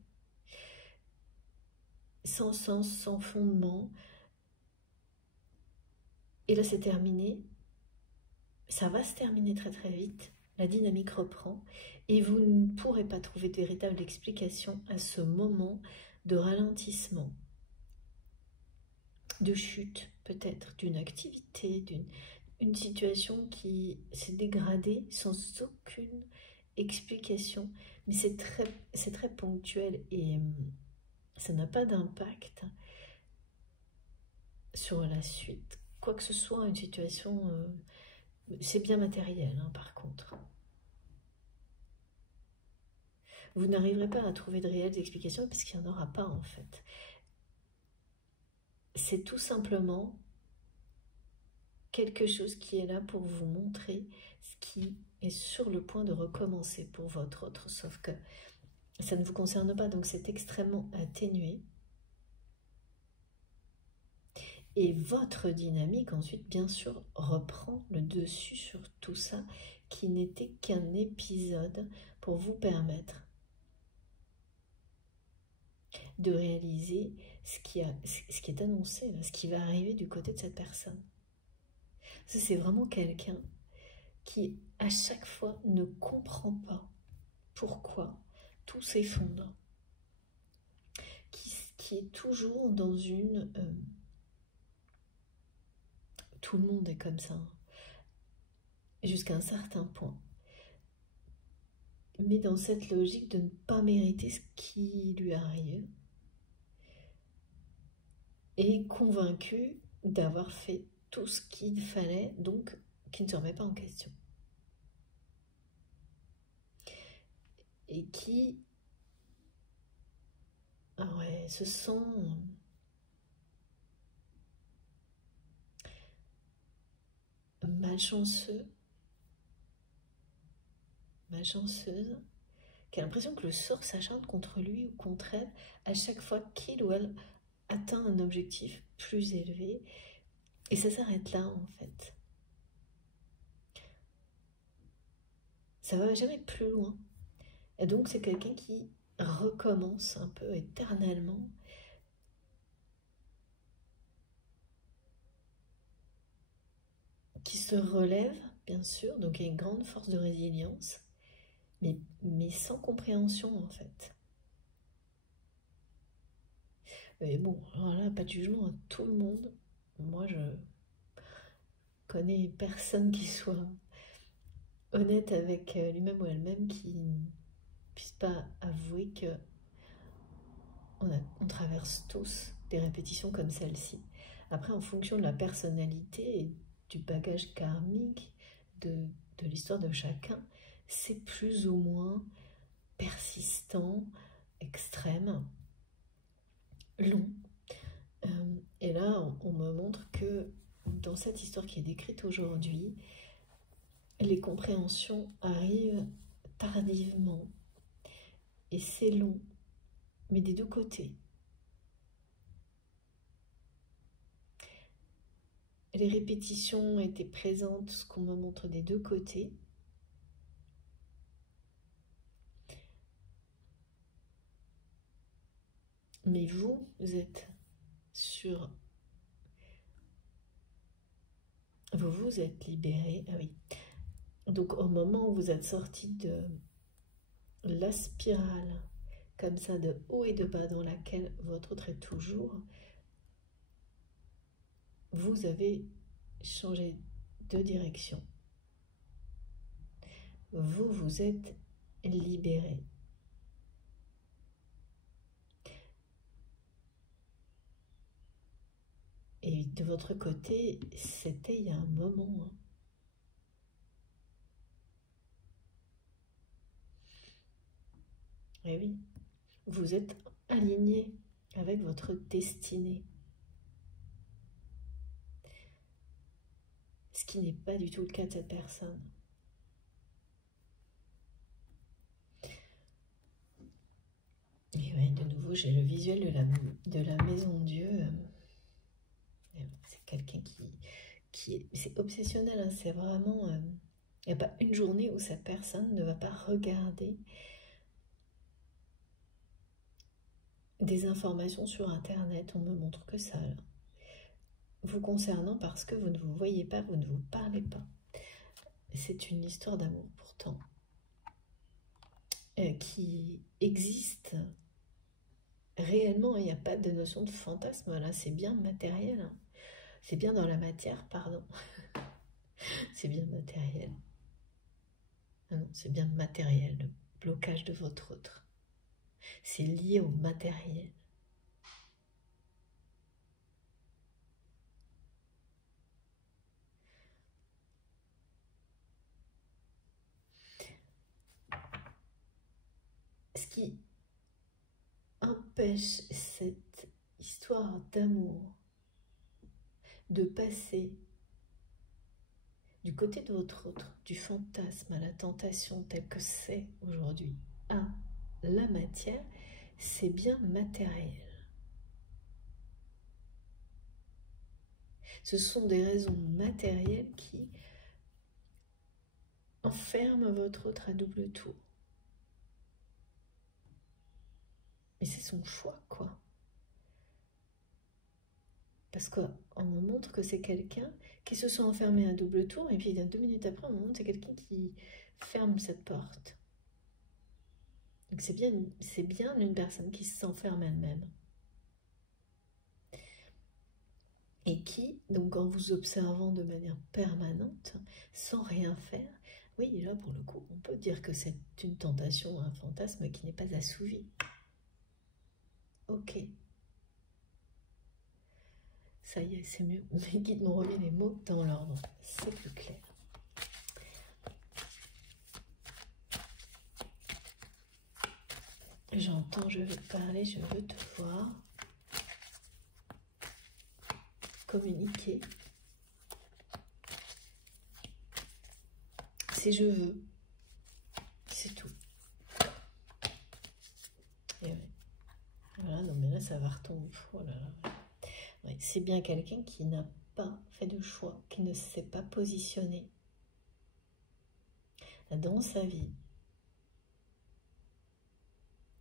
sans sens, sans fondement. Et là, c'est terminé. Ça va se terminer très très vite. La dynamique reprend et vous ne pourrez pas trouver de véritable explication à ce moment de ralentissement, de chute peut-être, d'une activité, d'une situation qui s'est dégradée sans aucune explication. Mais c'est très ponctuel et ça n'a pas d'impact. sur la suite, quoi que ce soit, une situation, c'est bien matériel hein, par contre. Vous n'arriverez pas à trouver de réelles explications puisqu'il n'y en aura pas en fait. C'est tout simplement quelque chose qui est là pour vous montrer ce qui est sur le point de recommencer pour votre autre, sauf que ça ne vous concerne pas, donc c'est extrêmement atténué. Et votre dynamique, ensuite, bien sûr, reprend le dessus sur tout ça, qui n'était qu'un épisode pour vous permettre de réaliser ce qui est annoncé, là, ce qui va arriver du côté de cette personne. C'est vraiment quelqu'un qui, à chaque fois, ne comprend pas pourquoi tout s'effondre, qui est toujours dans une... tout le monde est comme ça, hein, jusqu'à un certain point. Mais dans cette logique de ne pas mériter ce qui lui arrive, et convaincu d'avoir fait tout ce qu'il fallait, donc qui ne se remet pas en question. Et qui se sent malchanceux, malchanceuse, qui a l'impression que le sort s'acharne contre lui ou contre elle à chaque fois qu'il ou elle atteint un objectif plus élevé. Et ça s'arrête là en fait. Ça va jamais plus loin. Et donc c'est quelqu'un qui recommence un peu éternellement. Qui se relève, bien sûr, donc il y a une grande force de résilience, mais sans compréhension en fait. Mais bon, alors là, pas de jugement à tout le monde. Moi, je connais personne qui soit honnête avec lui-même ou elle-même qui ne puisse pas avouer que on traverse tous des répétitions comme celle-ci. Après, en fonction de la personnalité et du bagage karmique de l'histoire de chacun, c'est plus ou moins persistant, extrême, long. Et là, on me montre que dans cette histoire qui est décrite aujourd'hui, les compréhensions arrivent tardivement et c'est long, mais des deux côtés. Les répétitions étaient présentes, ce qu'on me montre des deux côtés. Mais vous êtes sur... Vous vous êtes libéré. Ah oui. Donc au moment où vous êtes sorti de la spirale, comme ça, de haut et de bas, dans laquelle votre autre est toujours, vous avez changé de direction. Vous vous êtes libéré. Et de votre côté, c'était il y a un moment. Et oui, vous êtes aligné avec votre destinée. Ce qui n'est pas du tout le cas de cette personne. Et oui, de nouveau, j'ai le visuel de la maison de Dieu. C'est quelqu'un qui est... C'est obsessionnel, hein, c'est vraiment... il n'y a pas une journée où cette personne ne va pas regarder des informations sur Internet. On me montre que ça, là. Vous concernant parce que vous ne vous voyez pas, vous ne vous parlez pas. C'est une histoire d'amour pourtant qui existe réellement. Il n'y a pas de notion de fantasme là, c'est bien matériel. Hein. C'est bien dans la matière, pardon. C'est bien matériel. Ah non, c'est bien matériel, le blocage de votre autre. C'est lié au matériel. qui empêche cette histoire d'amour de passer du côté de votre autre, du fantasme à la tentation telle que c'est aujourd'hui, à la matière, c'est bien matériel. Ce sont des raisons matérielles qui enferment votre autre à double tour. Mais c'est son choix, quoi. Parce qu'on me montre que c'est quelqu'un qui se sent enfermé à double tour, et puis 2 minutes après, on me montre que c'est quelqu'un qui ferme cette porte. Donc c'est bien une personne qui s'enferme elle-même. Et qui, donc en vous observant de manière permanente, sans rien faire, oui, là pour le coup, on peut dire que c'est une tentation, un fantasme qui n'est pas assouvi. Ok. Ça y est, c'est mieux. Mes guides m'ont remis les mots dans l'ordre. C'est plus clair. J'entends, je veux te parler, je veux te voir. Communiquer. Si je veux. C'est tout. Et ouais. Voilà, non mais là ça va retomber. Oh là là. Ouais, c'est bien quelqu'un qui n'a pas fait de choix, qui ne s'est pas positionné dans sa vie,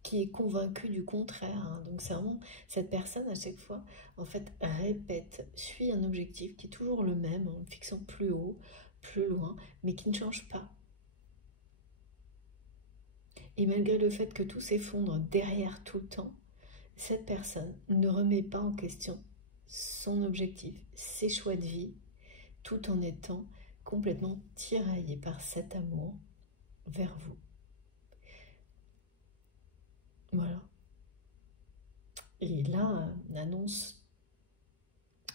qui est convaincu du contraire. Hein. Donc c'est vraiment cette personne à chaque fois, en fait, répète, suit un objectif qui est toujours le même, en fixant plus haut, plus loin, mais qui ne change pas. Et malgré le fait que tout s'effondre derrière tout le temps, cette personne ne remet pas en question son objectif, ses choix de vie, tout en étant complètement tiraillé par cet amour vers vous. Voilà. Et là, l'annonce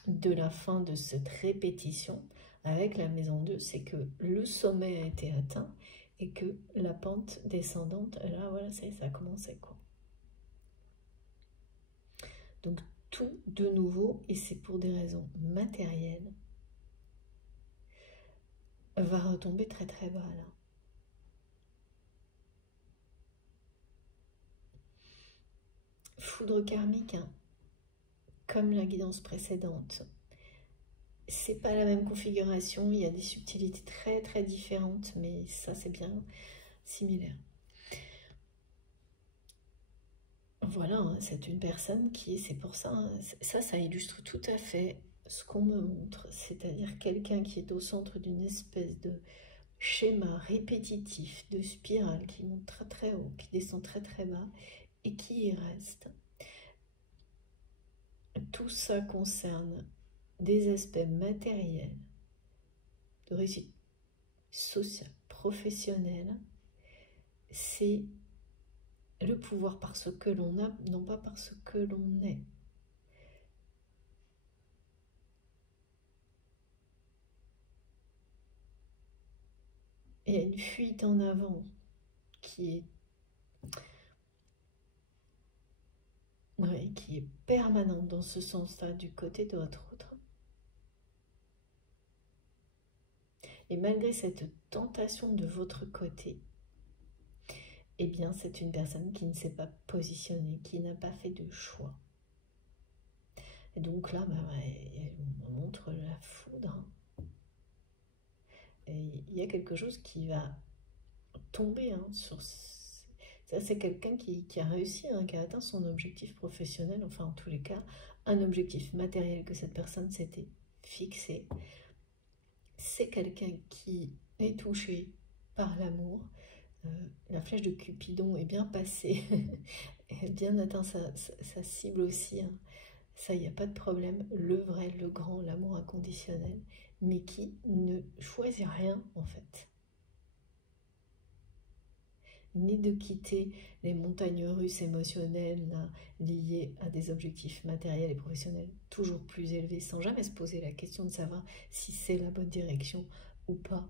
de la fin de cette répétition avec la maison 2, c'est que le sommet a été atteint et que la pente descendante, là, voilà, ça a commencé, quoi. Donc, tout de nouveau, et c'est pour des raisons matérielles, va retomber très très bas, là. Foudre karmique, hein, comme la guidance précédente. C'est pas la même configuration, il y a des subtilités très très différentes, mais ça c'est bien similaire. Voilà, hein, c'est une personne qui, c'est pour ça, hein, ça illustre tout à fait ce qu'on me montre, c'est-à-dire quelqu'un qui est au centre d'une espèce de schéma répétitif, de spirale qui monte très très haut, qui descend très très bas et qui y reste. Tout ça concerne des aspects matériels, de réussite sociale, professionnelle. C'est le pouvoir par ce que l'on a, non pas par ce que l'on est. Il y a une fuite en avant qui est permanente dans ce sens-là du côté de votre autre. Et malgré cette tentation de votre côté, eh bien c'est une personne qui ne s'est pas positionnée, qui n'a pas fait de choix. Et donc là, on montre la foudre. Et il y a quelque chose qui va tomber sur... Ça, c'est quelqu'un qui a réussi, hein, qui a atteint son objectif professionnel, enfin en tous les cas, un objectif matériel que cette personne s'était fixé. C'est quelqu'un qui est touché par l'amour. La flèche de Cupidon est bien passée, et bien atteint sa cible aussi. Hein. Ça, il n'y a pas de problème. Le vrai, le grand, l'amour inconditionnel, mais qui ne choisit rien en fait. Ni de quitter les montagnes russes émotionnelles là, liées à des objectifs matériels et professionnels toujours plus élevés, sans jamais se poser la question de savoir si c'est la bonne direction ou pas.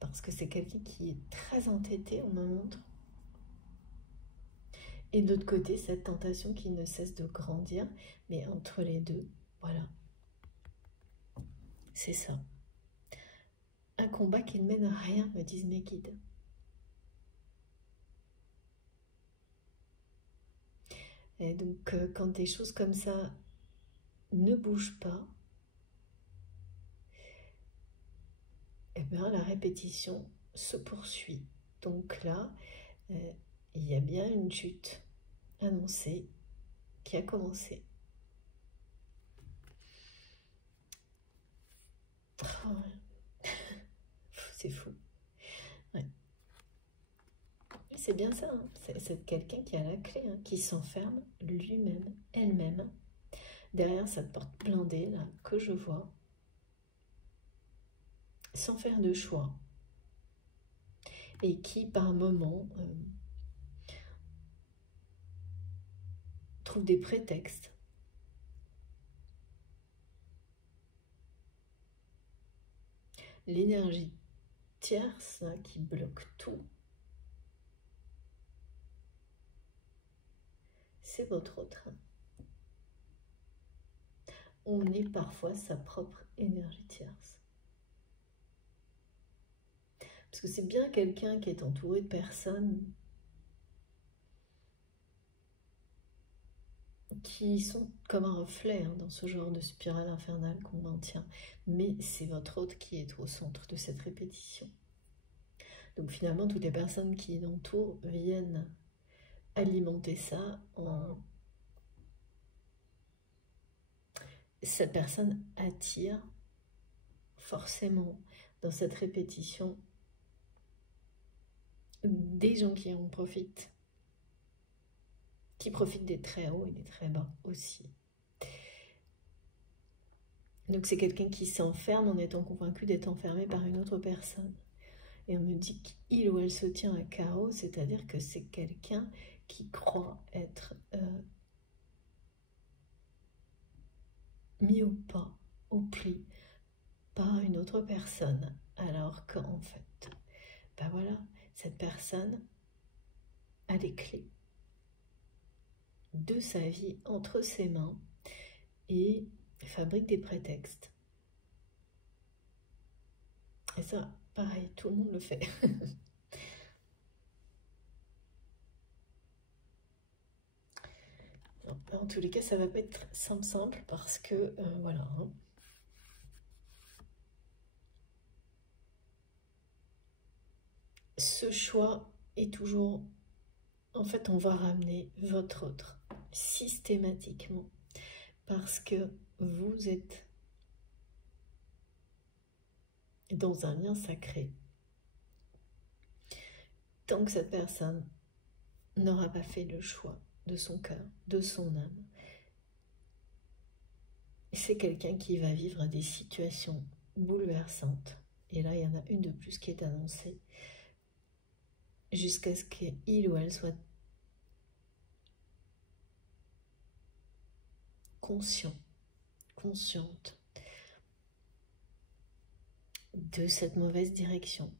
Parce que c'est quelqu'un qui est très entêté, on me montre. Et de l'autre côté, cette tentation qui ne cesse de grandir, mais entre les deux, voilà. C'est ça. Un combat qui ne mène à rien, me disent mes guides. Et donc, quand des choses comme ça ne bougent pas, eh bien, la répétition se poursuit. Donc là, il y a bien une chute annoncée qui a commencé. Oh, c'est fou. Ouais. C'est bien ça, hein. C'est quelqu'un qui a la clé, hein, qui s'enferme lui-même, elle-même, derrière cette porte blindée là, que je vois, sans faire de choix, et qui par moments trouve des prétextes. L'énergie tierce là, qui bloque tout, c'est votre autre. On est parfois sa propre énergie tierce. Parce que c'est bien quelqu'un qui est entouré de personnes qui sont comme un reflet hein, dans ce genre de spirale infernale qu'on maintient. Mais c'est votre hôte qui est au centre de cette répétition. Donc finalement, toutes les personnes qui l'entourent viennent alimenter ça en... Cette personne attire forcément dans cette répétition des gens qui en profitent, qui profitent des très hauts et des très bas aussi. Donc c'est quelqu'un qui s'enferme en étant convaincu d'être enfermé par une autre personne. Et on me dit qu'il ou elle se tient à carreau, c'est-à-dire que c'est quelqu'un qui croit être mis au pas, au pli, par une autre personne. Alors qu'en fait, ben voilà, cette personne a les clés de sa vie entre ses mains et fabrique des prétextes. Et ça, pareil, tout le monde le fait. En tous les cas, ça va pas être simple parce que, voilà. Hein. Ce choix est toujours... En fait, on va ramener votre autre systématiquement parce que vous êtes dans un lien sacré. Tant que cette personne n'aura pas fait le choix de son cœur, de son âme, c'est quelqu'un qui va vivre des situations bouleversantes. Et là, il y en a une de plus qui est annoncée, jusqu'à ce qu'il ou elle soit consciente de cette mauvaise direction,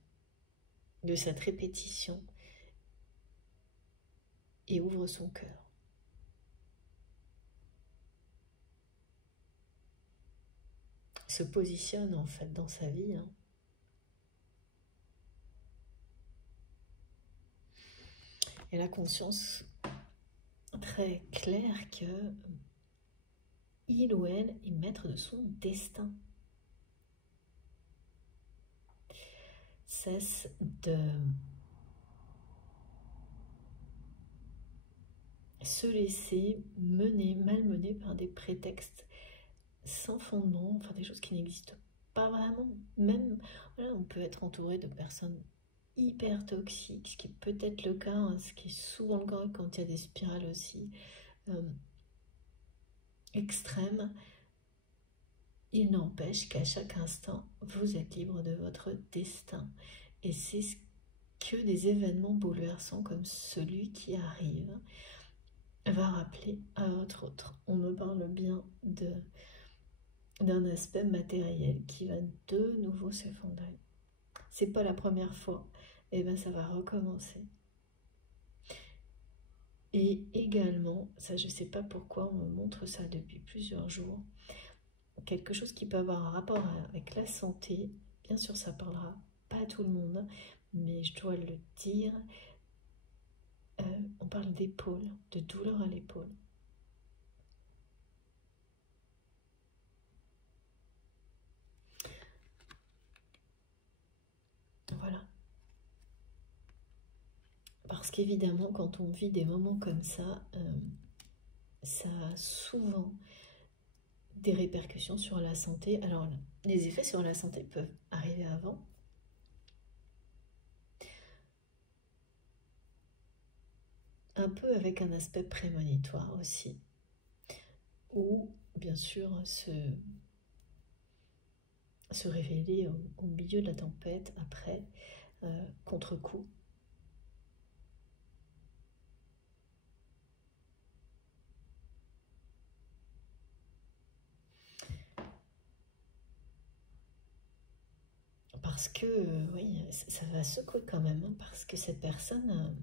de cette répétition, et ouvre son cœur. Se positionne en fait dans sa vie. Hein. Et la conscience très claire que il ou elle est maître de son destin. Cesse de se laisser malmener par des prétextes sans fondement, enfin des choses qui n'existent pas vraiment. Même, voilà, on peut être entouré de personnes hyper toxiques, ce qui est peut-être le cas, hein, ce qui est souvent le cas quand il y a des spirales aussi extrêmes. Il n'empêche qu'à chaque instant, vous êtes libre de votre destin. Et c'est ce que des événements bouleversants comme celui qui arrive va rappeler à votre autre. On me parle bien d'un aspect matériel qui va de nouveau s'effondrer. C'est pas la première fois, et bien ça va recommencer. Et également, ça je ne sais pas pourquoi on me montre ça depuis plusieurs jours, quelque chose qui peut avoir un rapport avec la santé. Bien sûr, ça parlera pas à tout le monde, mais je dois le dire, on parle d'épaule, de douleur à l'épaule. Voilà. Parce qu'évidemment, quand on vit des moments comme ça a souvent des répercussions sur la santé. Alors, les effets sur la santé peuvent arriver avant. Un peu avec un aspect prémonitoire aussi. Ou, bien sûr, se révéler au milieu de la tempête après, contre-coup. Parce que, oui, ça va secouer quand même, hein, parce que cette personne,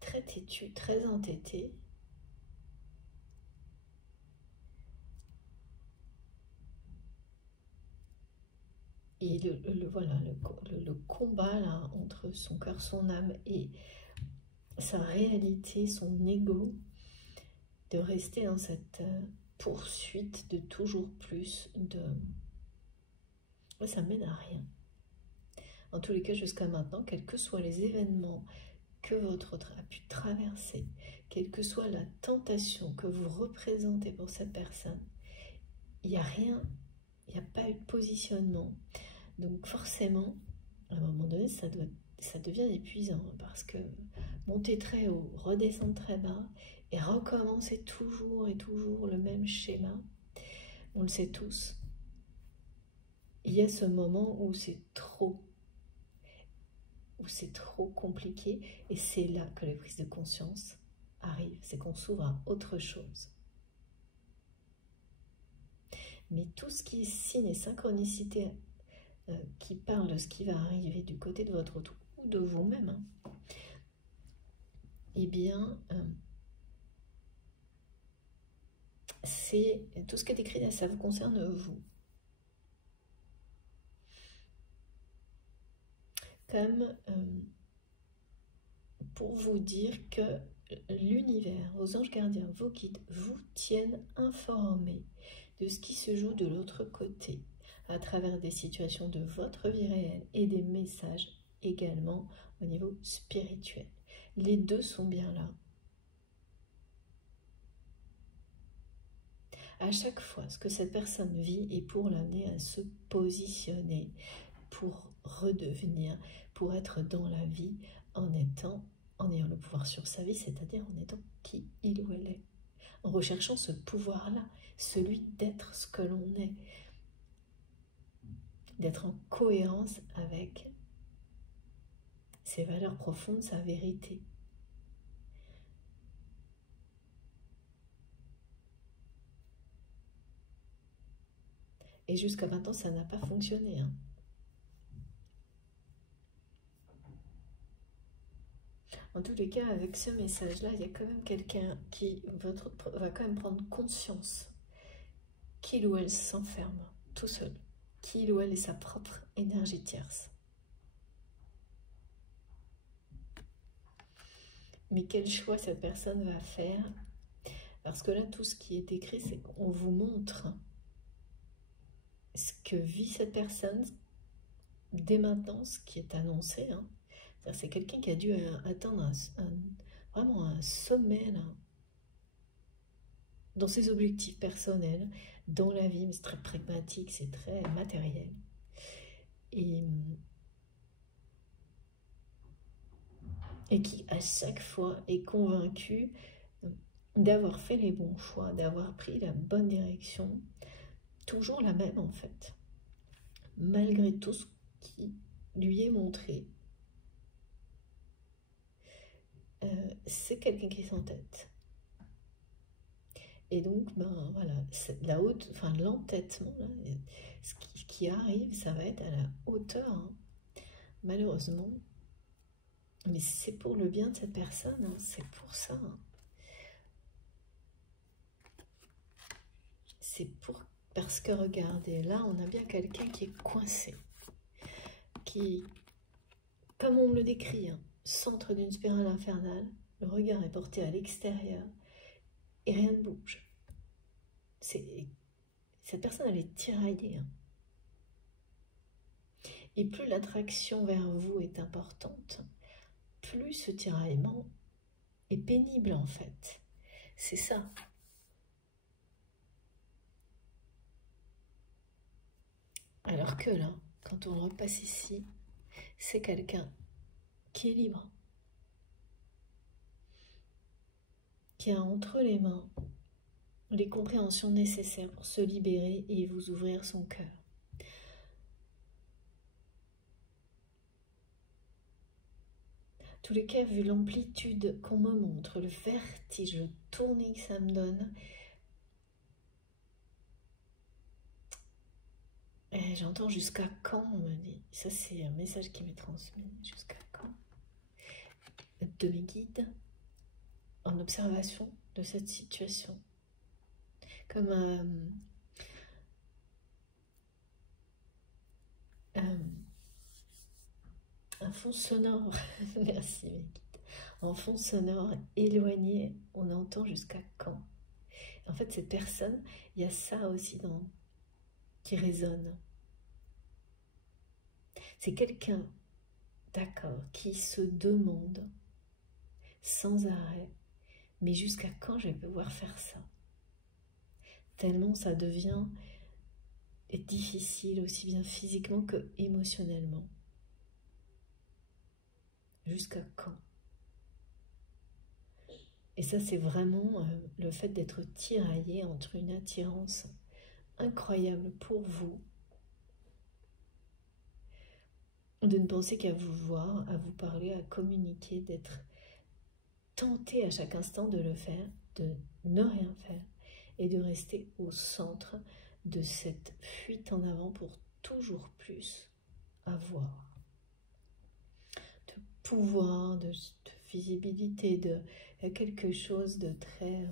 très têtue, très entêtée, et voilà, le combat là, entre son cœur, son âme et sa réalité, son ego, de rester dans cette poursuite de toujours plus, ça mène à rien. En tous les cas, jusqu'à maintenant, quels que soient les événements que votre autre a pu traverser, quelle que soit la tentation que vous représentez pour cette personne, il n'y a rien, il n'y a pas eu de positionnement. Donc forcément, à un moment donné, ça devient épuisant, parce que monter très haut, redescendre très bas, et recommencer toujours et toujours le même schéma, on le sait tous. Il y a ce moment où c'est trop compliqué, et c'est là que les prises de conscience arrivent, c'est qu'on s'ouvre à autre chose. Mais tout ce qui est signe et synchronicité qui parle de ce qui va arriver du côté de votre autre ou de vous-même, hein, eh bien, c'est tout ce qui est écrit là, ça vous concerne vous. Comme pour vous dire que l'univers, vos anges gardiens, vos guides vous tiennent informés de ce qui se joue de l'autre côté, à travers des situations de votre vie réelle et des messages également au niveau spirituel. Les deux sont bien là. À chaque fois, ce que cette personne vit est pour l'amener à se positionner, pour redevenir, pour être dans la vie en ayant le pouvoir sur sa vie, c'est-à-dire en étant qui il ou elle est, en recherchant ce pouvoir-là, celui d'être ce que l'on est, d'être en cohérence avec ses valeurs profondes, sa vérité. Et jusqu'à maintenant, ça n'a pas fonctionné, hein. En tous les cas, avec ce message-là, il y a quand même quelqu'un qui va quand même prendre conscience qu'il ou elle s'enferme tout seul, qu'il ou elle est sa propre énergie tierce. Mais quel choix cette personne va faire? Parce que là, tout ce qui est écrit, c'est qu'on vous montre ce que vit cette personne dès maintenant, ce qui est annoncé. Hein. C'est quelqu'un qui a dû atteindre vraiment un sommet là, dans ses objectifs personnels, dans la vie, mais c'est très pragmatique, c'est très matériel. Et qui à chaque fois est convaincu d'avoir fait les bons choix, d'avoir pris la bonne direction, toujours la même en fait, malgré tout ce qui lui est montré. C'est quelqu'un qui s'entête. Et donc, ben voilà, l'entêtement, ce qui arrive, ça va être à la hauteur, hein, malheureusement, mais c'est pour le bien de cette personne, hein, c'est pour ça. Hein. C'est pour... Parce que regardez, là, on a bien quelqu'un qui est coincé, qui, comme on me le décrit, hein, centre d'une spirale infernale, le regard est porté à l'extérieur et rien ne bouge. Cette personne, elle est tiraillée. Hein. Et plus l'attraction vers vous est importante, plus ce tiraillement est pénible en fait. C'est ça. Alors que là, quand on repasse ici, c'est quelqu'un qui est libre, qui a entre les mains les compréhensions nécessaires pour se libérer et vous ouvrir son cœur. En tous les cas, vu l'amplitude qu'on me montre, le vertige, le tournis que ça me donne, j'entends jusqu'à quand, on me dit. Ça, c'est un message qui m'est transmis. Jusqu'à quand? De mes guides, en observation de cette situation. Comme un fond sonore. Merci, mes guides. En fond sonore éloigné, on entend jusqu'à quand. En fait, cette personne, il y a ça aussi qui résonne. C'est quelqu'un, d'accord, qui se demande sans arrêt, mais jusqu'à quand je vais pouvoir faire ça? Tellement ça devient difficile, aussi bien physiquement que émotionnellement. Jusqu'à quand? Et ça, c'est vraiment le fait d'être tiraillé entre une attirance incroyable pour vous, de ne penser qu'à vous voir, à vous parler, à communiquer, d'être tenté à chaque instant de le faire, de ne rien faire et de rester au centre de cette fuite en avant pour toujours plus avoir de pouvoir, de visibilité, de quelque chose de très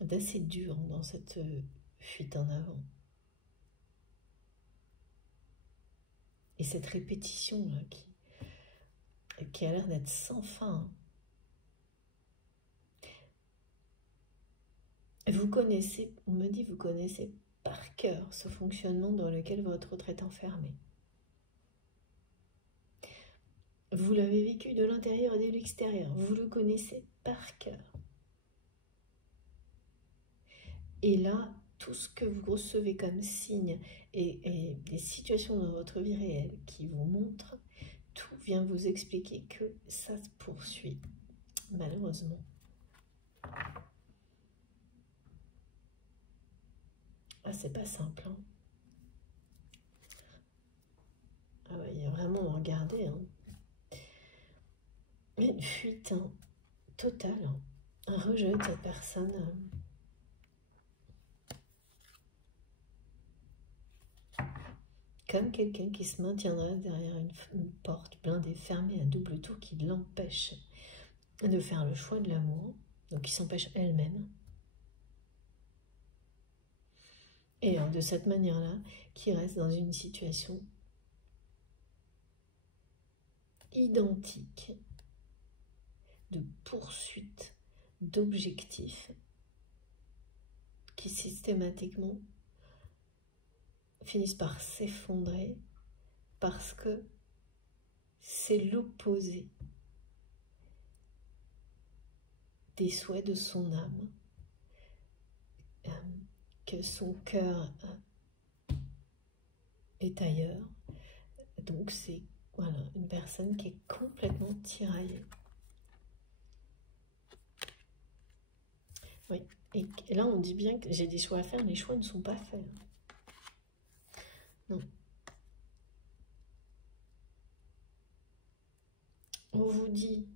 d'assez dur dans cette fuite en avant. Et cette répétition là qui a l'air d'être sans fin. Vous connaissez, on me dit, vous connaissez par cœur ce fonctionnement dans lequel votre autre est enfermé. Vous l'avez vécu de l'intérieur et de l'extérieur. Vous le connaissez par cœur. Et là, tout ce que vous recevez comme signe et des situations dans votre vie réelle qui vous montrent, tout vient vous expliquer que ça se poursuit, malheureusement. Ah, c'est pas simple. Hein. Ah ouais, il y a vraiment à regarder. Hein. Une fuite hein, totale, hein. Un rejet de cette personne. Comme quelqu'un qui se maintiendra derrière une porte blindée, fermée à double tour, qui l'empêche de faire le choix de l'amour, donc qui s'empêche elle-même. Et de cette manière-là, qui reste dans une situation identique de poursuite d'objectifs qui systématiquement finissent par s'effondrer parce que c'est l'opposé des souhaits de son âme, que son cœur est ailleurs. Donc c'est voilà, une personne qui est complètement tiraillée. Oui, et là on dit bien que j'ai des choix à faire, les choix ne sont pas faits. Non. On vous dit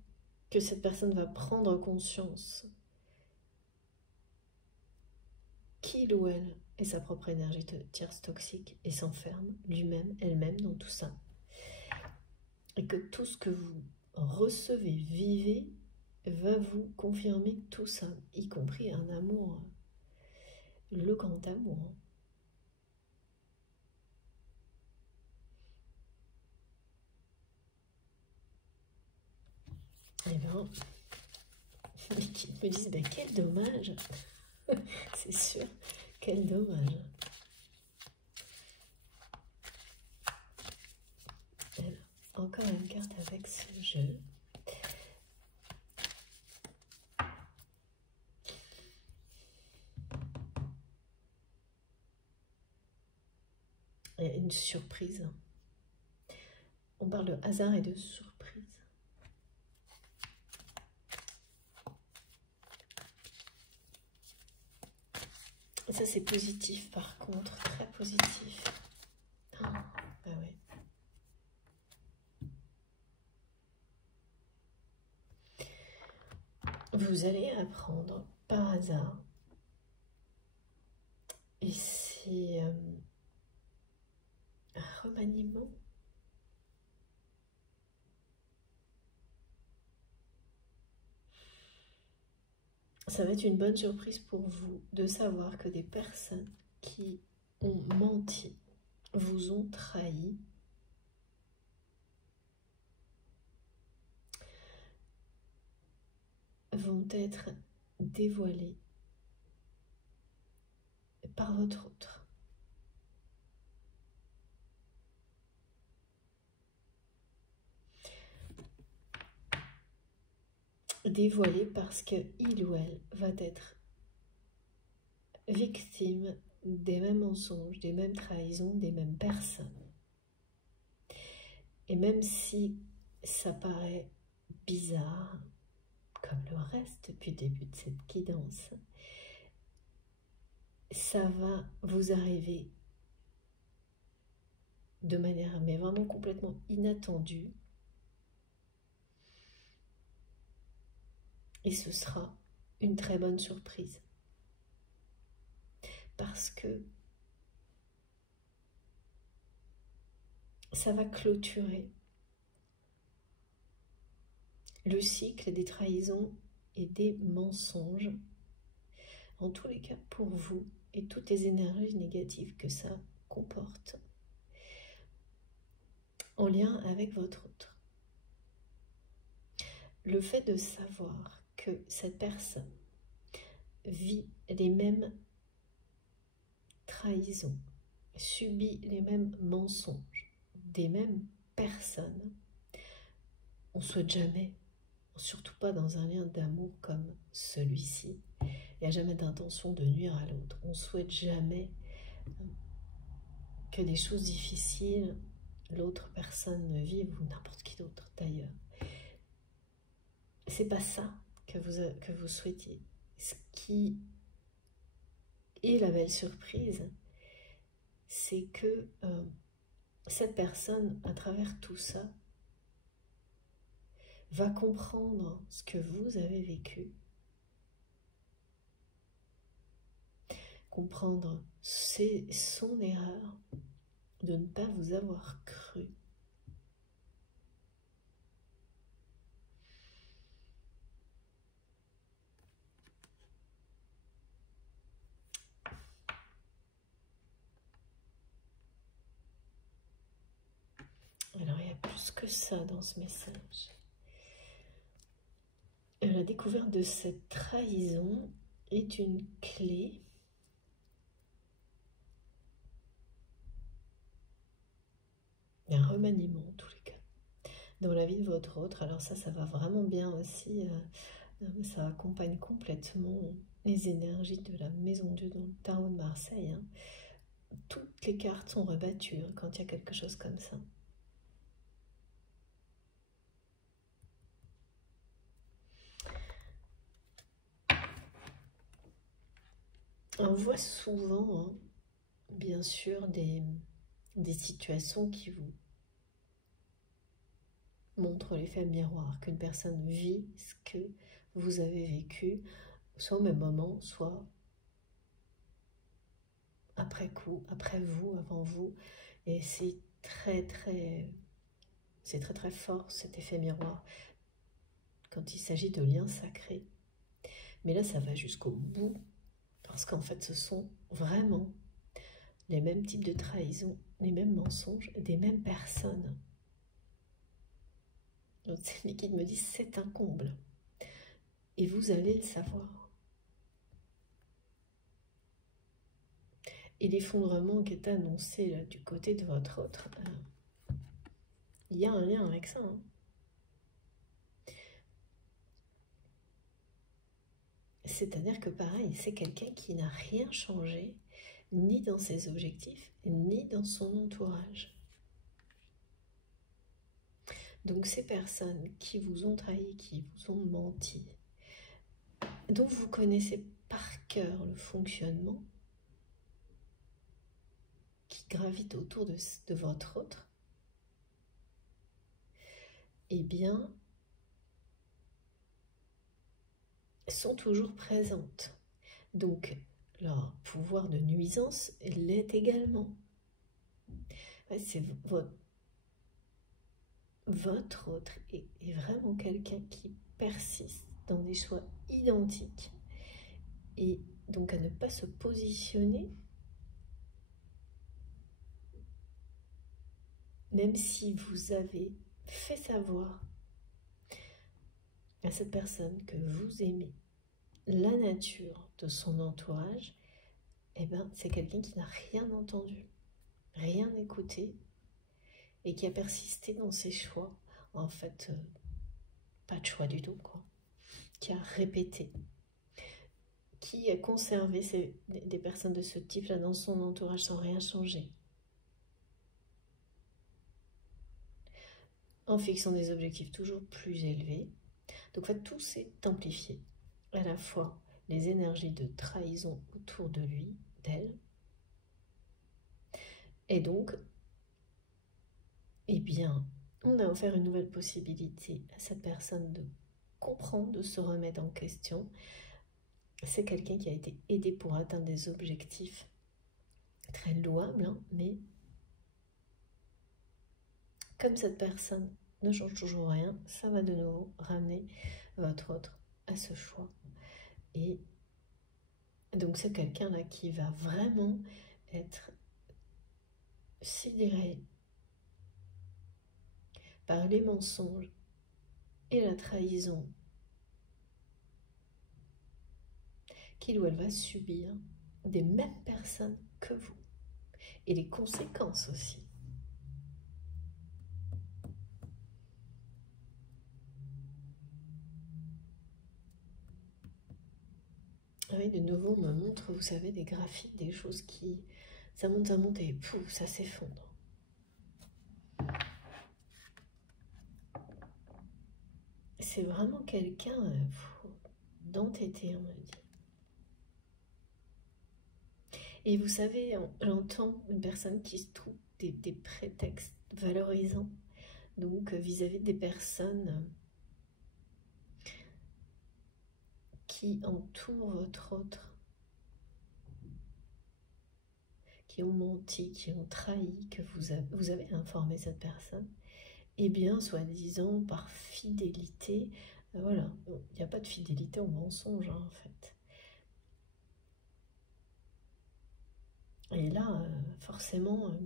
que cette personne va prendre conscience qu'il ou elle est sa propre énergie tierce toxique et s'enferme lui-même, elle-même dans tout ça. Et que tout ce que vous recevez, vivez, va vous confirmer tout ça, y compris un amour, le grand amour. Et bien, les kids me disent, ben, quel dommage. C'est sûr, quel dommage. Alors, encore une carte avec ce jeu. Il y a une surprise. On parle de hasard et de surprise. Et ça, c'est positif, par contre, très positif. Oh, bah ouais. Vous allez apprendre par hasard. Et c'est un remaniement. Ça va être une bonne surprise pour vous de savoir que des personnes qui ont menti, vous ont trahi, vont être dévoilées par votre autre. Dévoilée parce qu'il ou elle va être victime des mêmes mensonges, des mêmes trahisons, des mêmes personnes. Et même si ça paraît bizarre, comme le reste depuis le début de cette guidance, ça va vous arriver de manière mais vraiment complètement inattendue. Et ce sera une très bonne surprise. Parce que ça va clôturer le cycle des trahisons et des mensonges, en tous les cas pour vous, et toutes les énergies négatives que ça comporte, en lien avec votre autre. Le fait de savoir que cette personne vit les mêmes trahisons, subit les mêmes mensonges des mêmes personnes, on ne souhaite jamais, surtout pas dans un lien d'amour comme celui-ci, il n'y a jamais d'intention de nuire à l'autre, on ne souhaite jamais que des choses difficiles l'autre personne ne vive, ou n'importe qui d'autre d'ailleurs. C'est pas ça que vous souhaitiez. Ce qui est la belle surprise, c'est que cette personne, à travers tout ça, va comprendre ce que vous avez vécu, comprendre son erreur de ne pas vous avoir cru. Alors, il y a plus que ça dans ce message. La découverte de cette trahison est une clé d'un remaniement, en tous les cas, dans la vie de votre autre. Alors ça va vraiment bien aussi. Ça accompagne complètement les énergies de la Maison Dieu dans le tarot de Marseille. Hein. Toutes les cartes sont rebattues quand il y a quelque chose comme ça. On voit souvent, bien sûr, des situations qui vous montrent l'effet miroir, qu'une personne vit ce que vous avez vécu, soit au même moment, soit après coup, après vous, avant vous, et c'est très fort cet effet miroir quand il s'agit de liens sacrés. Mais là, ça va jusqu'au bout, parce qu'en fait, ce sont vraiment les mêmes types de trahison, les mêmes mensonges, des mêmes personnes. Donc, les guides me disent, c'est un comble. Et vous allez le savoir. Et l'effondrement qui est annoncé là, du côté de votre autre, il y a un lien avec ça. Hein. C'est-à-dire que pareil, c'est quelqu'un qui n'a rien changé, ni dans ses objectifs, ni dans son entourage. Donc ces personnes qui vous ont trahi, qui vous ont menti, dont vous connaissez par cœur le fonctionnement, qui gravitent autour de votre autre, eh bien, sont toujours présentes. Donc, leur pouvoir de nuisance l'est également. C'est votre autre est vraiment quelqu'un qui persiste dans des choix identiques. Et donc à ne pas se positionner, même si vous avez fait savoir à cette personne que vous aimez la nature de son entourage, eh ben, c'est quelqu'un qui n'a rien entendu, rien écouté, et qui a persisté dans ses choix. En fait, pas de choix du tout, quoi. Qui a répété, qui a conservé des personnes de ce type-là dans son entourage sans rien changer. En fixant des objectifs toujours plus élevés. Donc, en fait, tout s'est amplifié. À la fois les énergies de trahison autour de lui, d'elle, et donc, eh bien, on a offert une nouvelle possibilité à cette personne de comprendre, de se remettre en question. C'est quelqu'un qui a été aidé pour atteindre des objectifs très louables, hein, mais comme cette personne ne change toujours rien, ça va de nouveau ramener votre autre à ce choix. Et donc c'est quelqu'un là qui va vraiment être sidéré par les mensonges et la trahison qu'il ou elle va subir des mêmes personnes que vous. Et les conséquences aussi. Oui, de nouveau, on me montre, vous savez, des graphiques, des choses qui... Ça monte et pouf, ça s'effondre. C'est vraiment quelqu'un d'entêté, on me dit. Et vous savez, j'entends une personne qui se trouve des prétextes valorisants, donc vis-à-vis des personnes qui entourent votre autre, qui ont menti, qui ont trahi, que vous avez informé cette personne, eh bien, soi-disant, par fidélité, voilà, il n'y a pas de fidélité au mensonge, hein, en fait. Et là, forcément,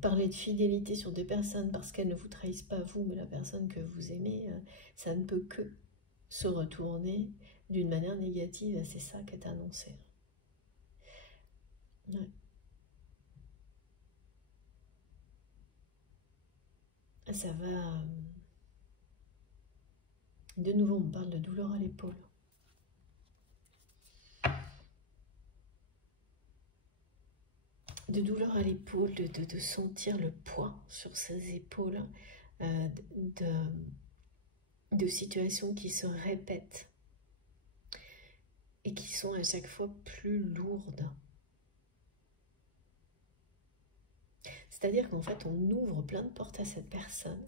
parler de fidélité sur des personnes parce qu'elles ne vous trahissent pas vous, mais la personne que vous aimez, ça ne peut que se retourner d'une manière négative, et c'est ça qui est annoncé. Ouais. Ça va... De nouveau, on parle de douleur à l'épaule. De douleur à l'épaule, de sentir le poids sur ses épaules, de situations qui se répètent et qui sont à chaque fois plus lourdes. C'est-à-dire qu'en fait, on ouvre plein de portes à cette personne.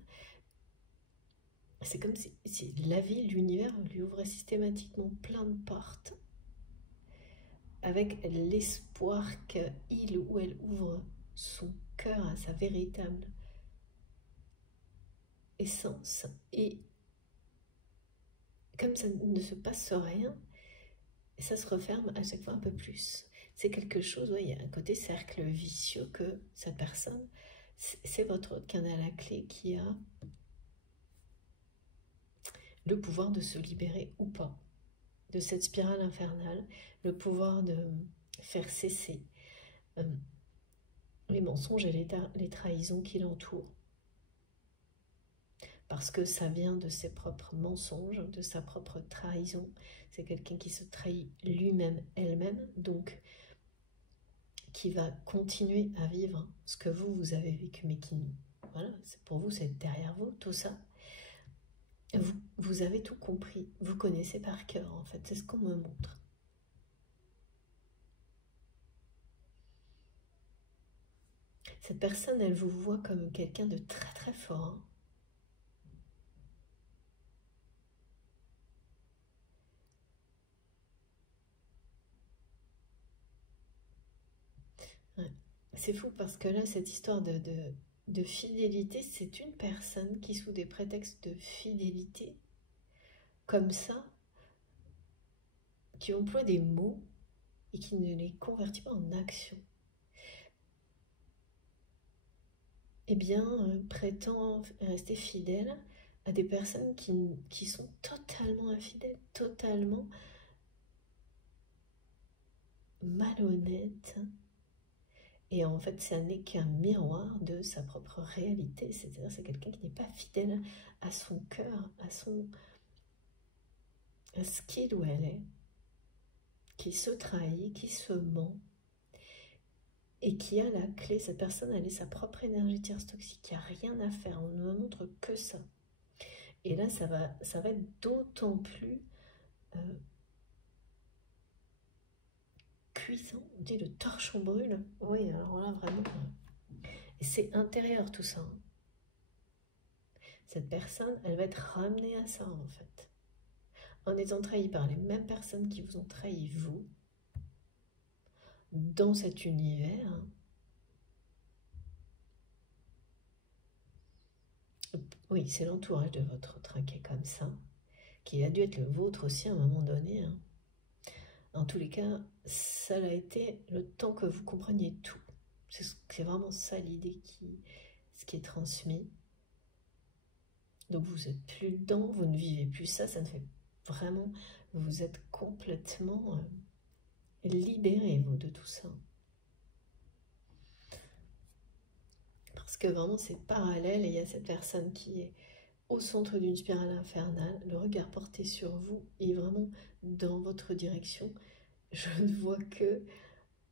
C'est comme si la vie, l'univers lui ouvrait systématiquement plein de portes. avec l'espoir qu'il ou elle ouvre son cœur à sa véritable essence. Et comme ça ne se passe rien, ça se referme à chaque fois un peu plus. C'est quelque chose, il y a un côté cercle vicieux que cette personne, c'est votre autre canal à clé qui a le pouvoir de se libérer ou pas de cette spirale infernale, le pouvoir de faire cesser les mensonges et les trahisons qui l'entourent. Parce que ça vient de ses propres mensonges, de sa propre trahison. C'est quelqu'un qui se trahit lui-même, elle-même, donc qui va continuer à vivre ce que vous avez vécu, mais qui, voilà, pour vous, c'est derrière vous, tout ça. Vous avez tout compris, vous connaissez par cœur, en fait, c'est ce qu'on me montre. Cette personne, elle vous voit comme quelqu'un de très très fort, hein. Ouais. C'est fou parce que là, cette histoire de fidélité, c'est une personne qui, sous des prétextes de fidélité, comme ça, qui emploie des mots et qui ne les convertit pas en action, eh bien, prétend rester fidèle à des personnes qui sont totalement infidèles, totalement malhonnêtes. Et en fait, ça n'est qu'un miroir de sa propre réalité. C'est-à-dire, c'est quelqu'un qui n'est pas fidèle à son cœur, à ce qu'il ou elle est, qui se trahit, qui se ment, et qui a la clé. Cette personne, elle est sa propre énergie tierce toxique. Il n'y a rien à faire, on ne me montre que ça. Et là, ça va être d'autant plus cuisant. On dit le torchon brûle. Oui, alors là, vraiment. Et c'est intérieur tout ça. Cette personne, elle va être ramenée à ça, en fait. En étant trahie par les mêmes personnes qui vous ont trahi, vous, dans cet univers. Oui, c'est l'entourage de votre train qui est comme ça, qui a dû être le vôtre aussi à un moment donné. Hein. En tous les cas, ça a été le temps que vous compreniez tout. C'est vraiment ça l'idée ce qui est transmis. Donc vous n'êtes plus dedans, vous ne vivez plus ça, ça ne fait vraiment... Vous êtes complètement libéré, vous, de tout ça. Parce que vraiment, c'est parallèle et il y a cette personne qui est au centre d'une spirale infernale, le regard porté sur vous est vraiment dans votre direction. Je ne vois que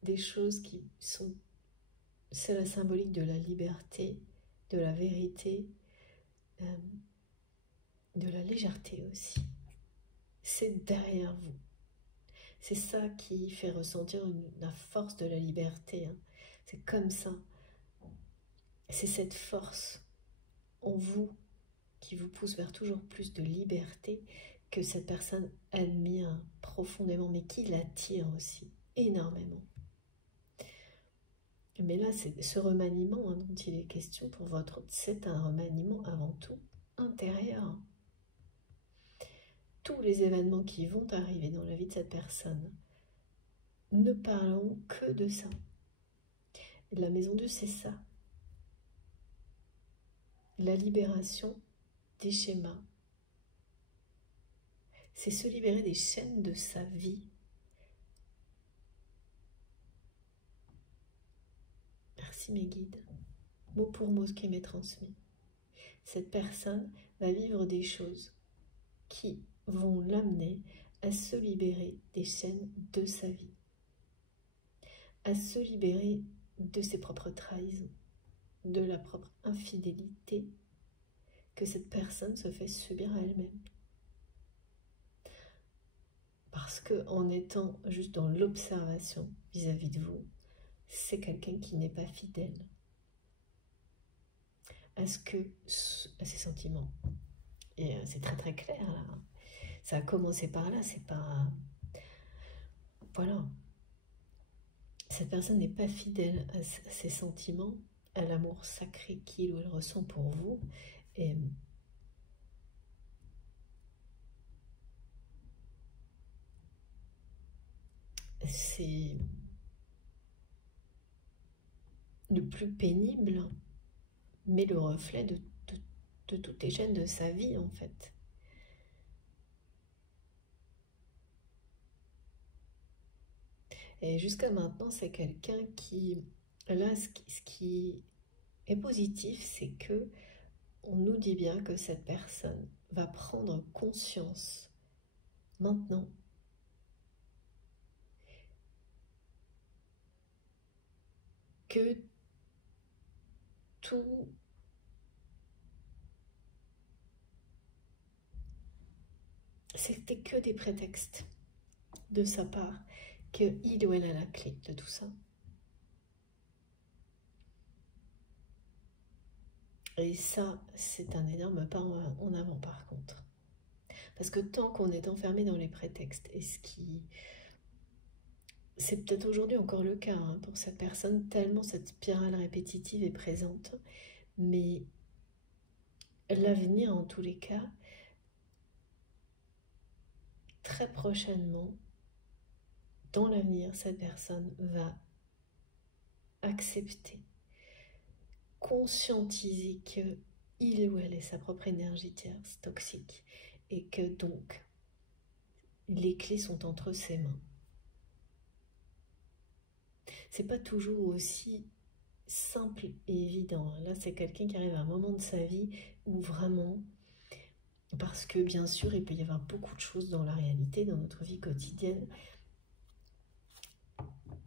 des choses qui sont... C'est la symbolique de la liberté, de la vérité, de la légèreté aussi. C'est derrière vous. C'est ça qui fait ressentir la force de la liberté. Hein. C'est comme ça. C'est cette force en vous qui vous pousse vers toujours plus de liberté que cette personne admire profondément, mais qui l'attire aussi énormément. Mais là, c'est ce remaniement dont il est question pour votre autre, c'est un remaniement avant tout intérieur. Tous les événements qui vont arriver dans la vie de cette personne ne parleront que de ça. Et la maison 2, c'est ça. La libération des schémas. C'est se libérer des chaînes de sa vie. Merci mes guides. Mot pour mot ce qui m'est transmis. Cette personne va vivre des choses qui vont l'amener à se libérer des chaînes de sa vie, à se libérer de ses propres trahisons, de la propre infidélité que cette personne se fait subir à elle-même. Parce qu'en étant juste dans l'observation vis-à-vis de vous, c'est quelqu'un qui n'est pas fidèle à ses sentiments. Et c'est très très clair là. Ça a commencé par là, c'est pas... Voilà. cette personne n'est pas fidèle à ses sentiments, à l'amour sacré qu'il ou elle ressent pour vous. Et c'est le plus pénible, mais le reflet de toutes les chaînes de sa vie, en fait. Et jusqu'à maintenant, c'est quelqu'un qui... Là, ce qui est positif, c'est que on nous dit bien que cette personne va prendre conscience maintenant que tout c'était que des prétextes de sa part, qu'il ou elle a la clé de tout ça. Et ça, c'est un énorme pas en avant par contre. Parce que tant qu'on est enfermé dans les prétextes, et ce qui... C'est peut-être aujourd'hui encore le cas hein, pour cette personne, tellement cette spirale répétitive est présente, mais l'avenir en tous les cas, très prochainement, dans l'avenir, cette personne va accepter, conscientiser que il ou elle est sa propre énergie tierce, toxique, et que donc les clés sont entre ses mains. C'est pas toujours aussi simple et évident. Là, c'est quelqu'un qui arrive à un moment de sa vie où vraiment, parce que bien sûr, il peut y avoir beaucoup de choses dans la réalité, dans notre vie quotidienne,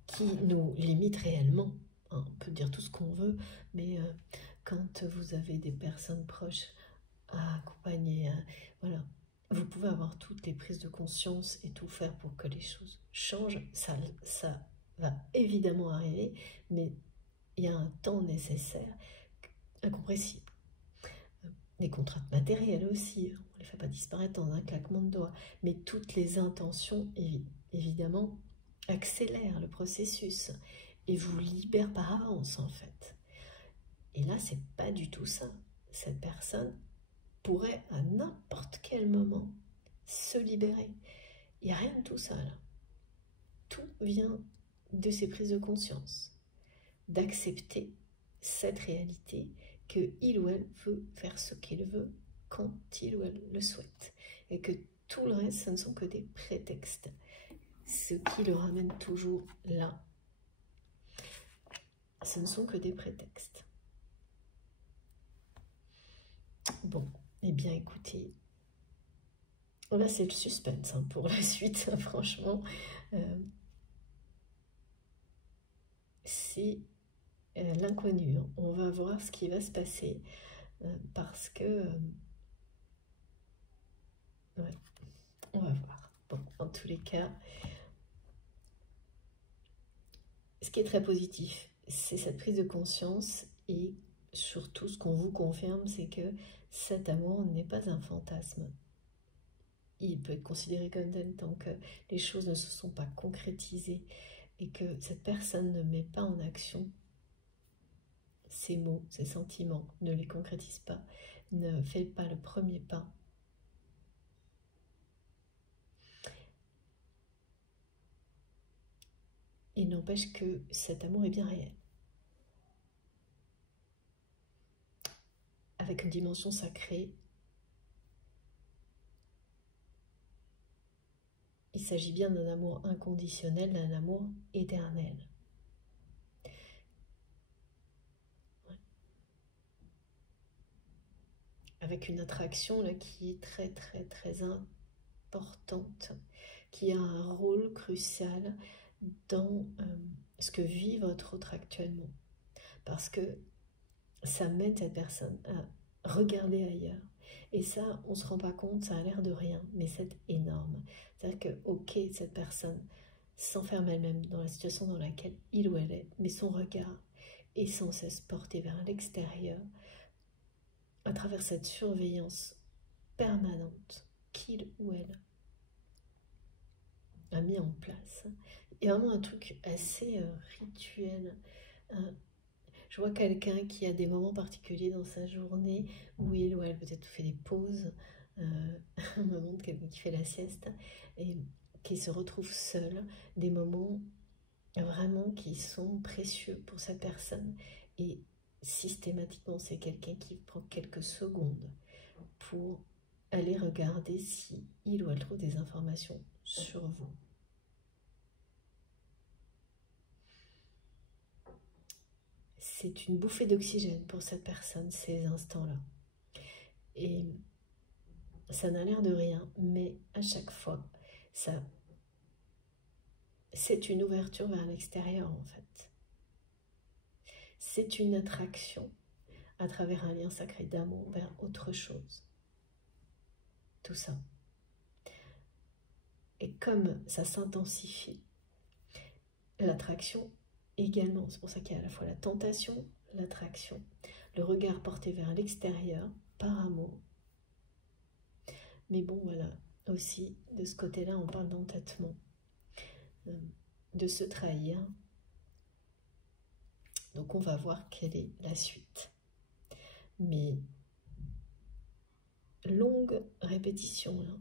qui nous limitent réellement. On peut dire tout ce qu'on veut, mais quand vous avez des personnes proches à accompagner, voilà, vous pouvez avoir toutes les prises de conscience et tout faire pour que les choses changent. Ça va évidemment arriver, mais il y a un temps nécessaire, incompressible. Les contraintes matérielles aussi, on ne les fait pas disparaître dans un claquement de doigts, mais toutes les intentions, évidemment, accélèrent le processus et vous libèrent par avance, en fait. Et là, c'est pas du tout ça. Cette personne pourrait à n'importe quel moment se libérer. Il n'y a rien de tout ça, là. Tout vient de ces prises de conscience, d'accepter cette réalité que il ou elle veut faire ce qu'il veut quand il ou elle le souhaite et que tout le reste ce ne sont que des prétextes, ce qui le ramène toujours là. Ce ne sont que des prétextes. Bon, eh bien écoutez, là c'est le suspense hein, pour la suite, franchement. C'est l'inconnu. On va voir ce qui va se passer parce que... ouais, on va voir. Bon, en tous les cas, ce qui est très positif, c'est cette prise de conscience et surtout ce qu'on vous confirme, c'est que cet amour n'est pas un fantasme. Il peut être considéré comme tel tant que les choses ne se sont pas concrétisées et que cette personne ne met pas en action ses mots, ses sentiments, ne les concrétise pas, ne fait pas le premier pas. Il n'empêche que cet amour est bien réel. Avec une dimension sacrée, il s'agit bien d'un amour inconditionnel, d'un amour éternel. Ouais. Avec une attraction là, qui est très très très importante, qui a un rôle crucial dans ce que vit votre autre actuellement. Parce que ça mène cette personne à regarder ailleurs. Et ça, on ne se rend pas compte, ça a l'air de rien, mais c'est énorme. C'est-à-dire que, ok, cette personne s'enferme elle-même dans la situation dans laquelle il ou elle est, mais son regard est sans cesse porté vers l'extérieur à travers cette surveillance permanente qu'il ou elle a mis en place. Il y a vraiment un truc assez rituel. Je vois quelqu'un qui a des moments particuliers dans sa journée où il ou elle peut-être fait des pauses, un moment de quelqu'un qui fait la sieste et qui se retrouve seul, des moments vraiment qui sont précieux pour cette personne. Et systématiquement, c'est quelqu'un qui prend quelques secondes pour aller regarder si il ou elle trouve des informations sur vous. C'est une bouffée d'oxygène pour cette personne, ces instants-là. Et ça n'a l'air de rien, mais à chaque fois, c'est une ouverture vers l'extérieur en fait. C'est une attraction à travers un lien sacré d'amour vers autre chose. Tout ça. Et comme ça s'intensifie, l'attraction également, c'est pour ça qu'il y a à la fois la tentation, l'attraction, le regard porté vers l'extérieur par amour. Mais bon, voilà, aussi, de ce côté-là, on parle d'entêtement, de se trahir. Donc on va voir quelle est la suite. Mais longue répétition, là.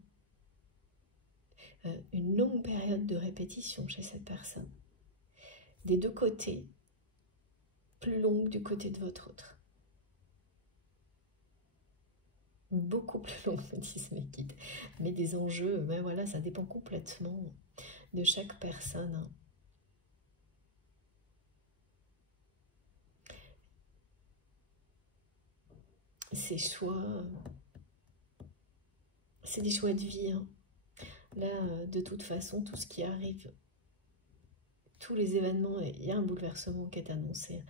Une longue période de répétition chez cette personne. Des deux côtés, plus longue du côté de votre autre. Beaucoup plus longue, me disent mes guides. Mais des enjeux, ben voilà, ça dépend complètement de chaque personne. C'est des choix de vie. Là, de toute façon, tout ce qui arrive, tous les événements, il y a un bouleversement qui est annoncé,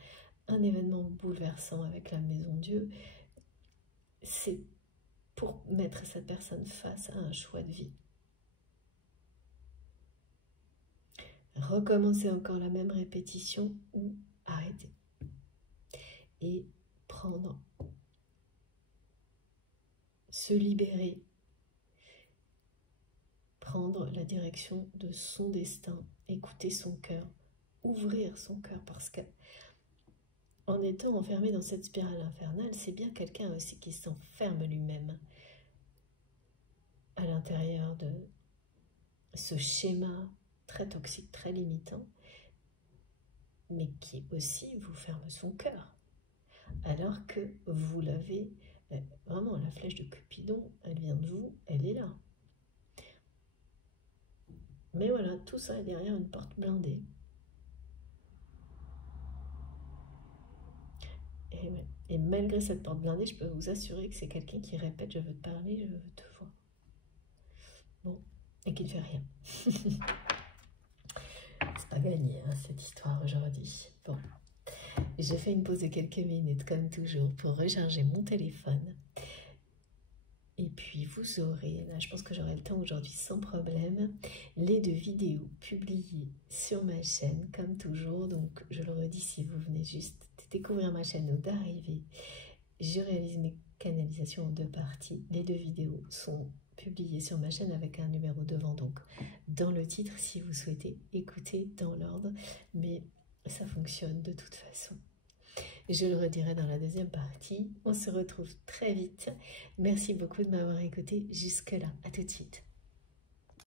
un événement bouleversant avec la Maison Dieu, c'est pour mettre cette personne face à un choix de vie. Recommencer encore la même répétition ou arrêter. Et prendre, se libérer, prendre la direction de son destin, écouter son cœur, ouvrir son cœur, parce que en étant enfermé dans cette spirale infernale, c'est bien quelqu'un aussi qui s'enferme lui-même à l'intérieur de ce schéma très toxique, très limitant, mais qui aussi vous ferme son cœur, alors que vous l'avez, vraiment la flèche de Cupidon, elle vient de vous, elle est là. Mais voilà, tout ça est derrière une porte blindée. Et, ouais. Et malgré cette porte blindée, je peux vous assurer que c'est quelqu'un qui répète « je veux te parler, je veux te voir ». Bon, et qui ne fait rien. C'est pas gagné, hein, cette histoire aujourd'hui. Bon, j'ai fait une pause de quelques minutes, comme toujours, pour recharger mon téléphone. Et puis vous aurez, là je pense que j'aurai le temps aujourd'hui sans problème, les 2 vidéos publiées sur ma chaîne, comme toujours. Donc je le redis, si vous venez juste de découvrir ma chaîne ou d'arriver, je réalise mes canalisations en 2 parties. Les 2 vidéos sont publiées sur ma chaîne avec un numéro devant, donc dans le titre, si vous souhaitez écouter dans l'ordre, mais ça fonctionne de toute façon. Je le redirai dans la 2e partie. On se retrouve très vite. Merci beaucoup de m'avoir écouté jusque-là. À tout de suite.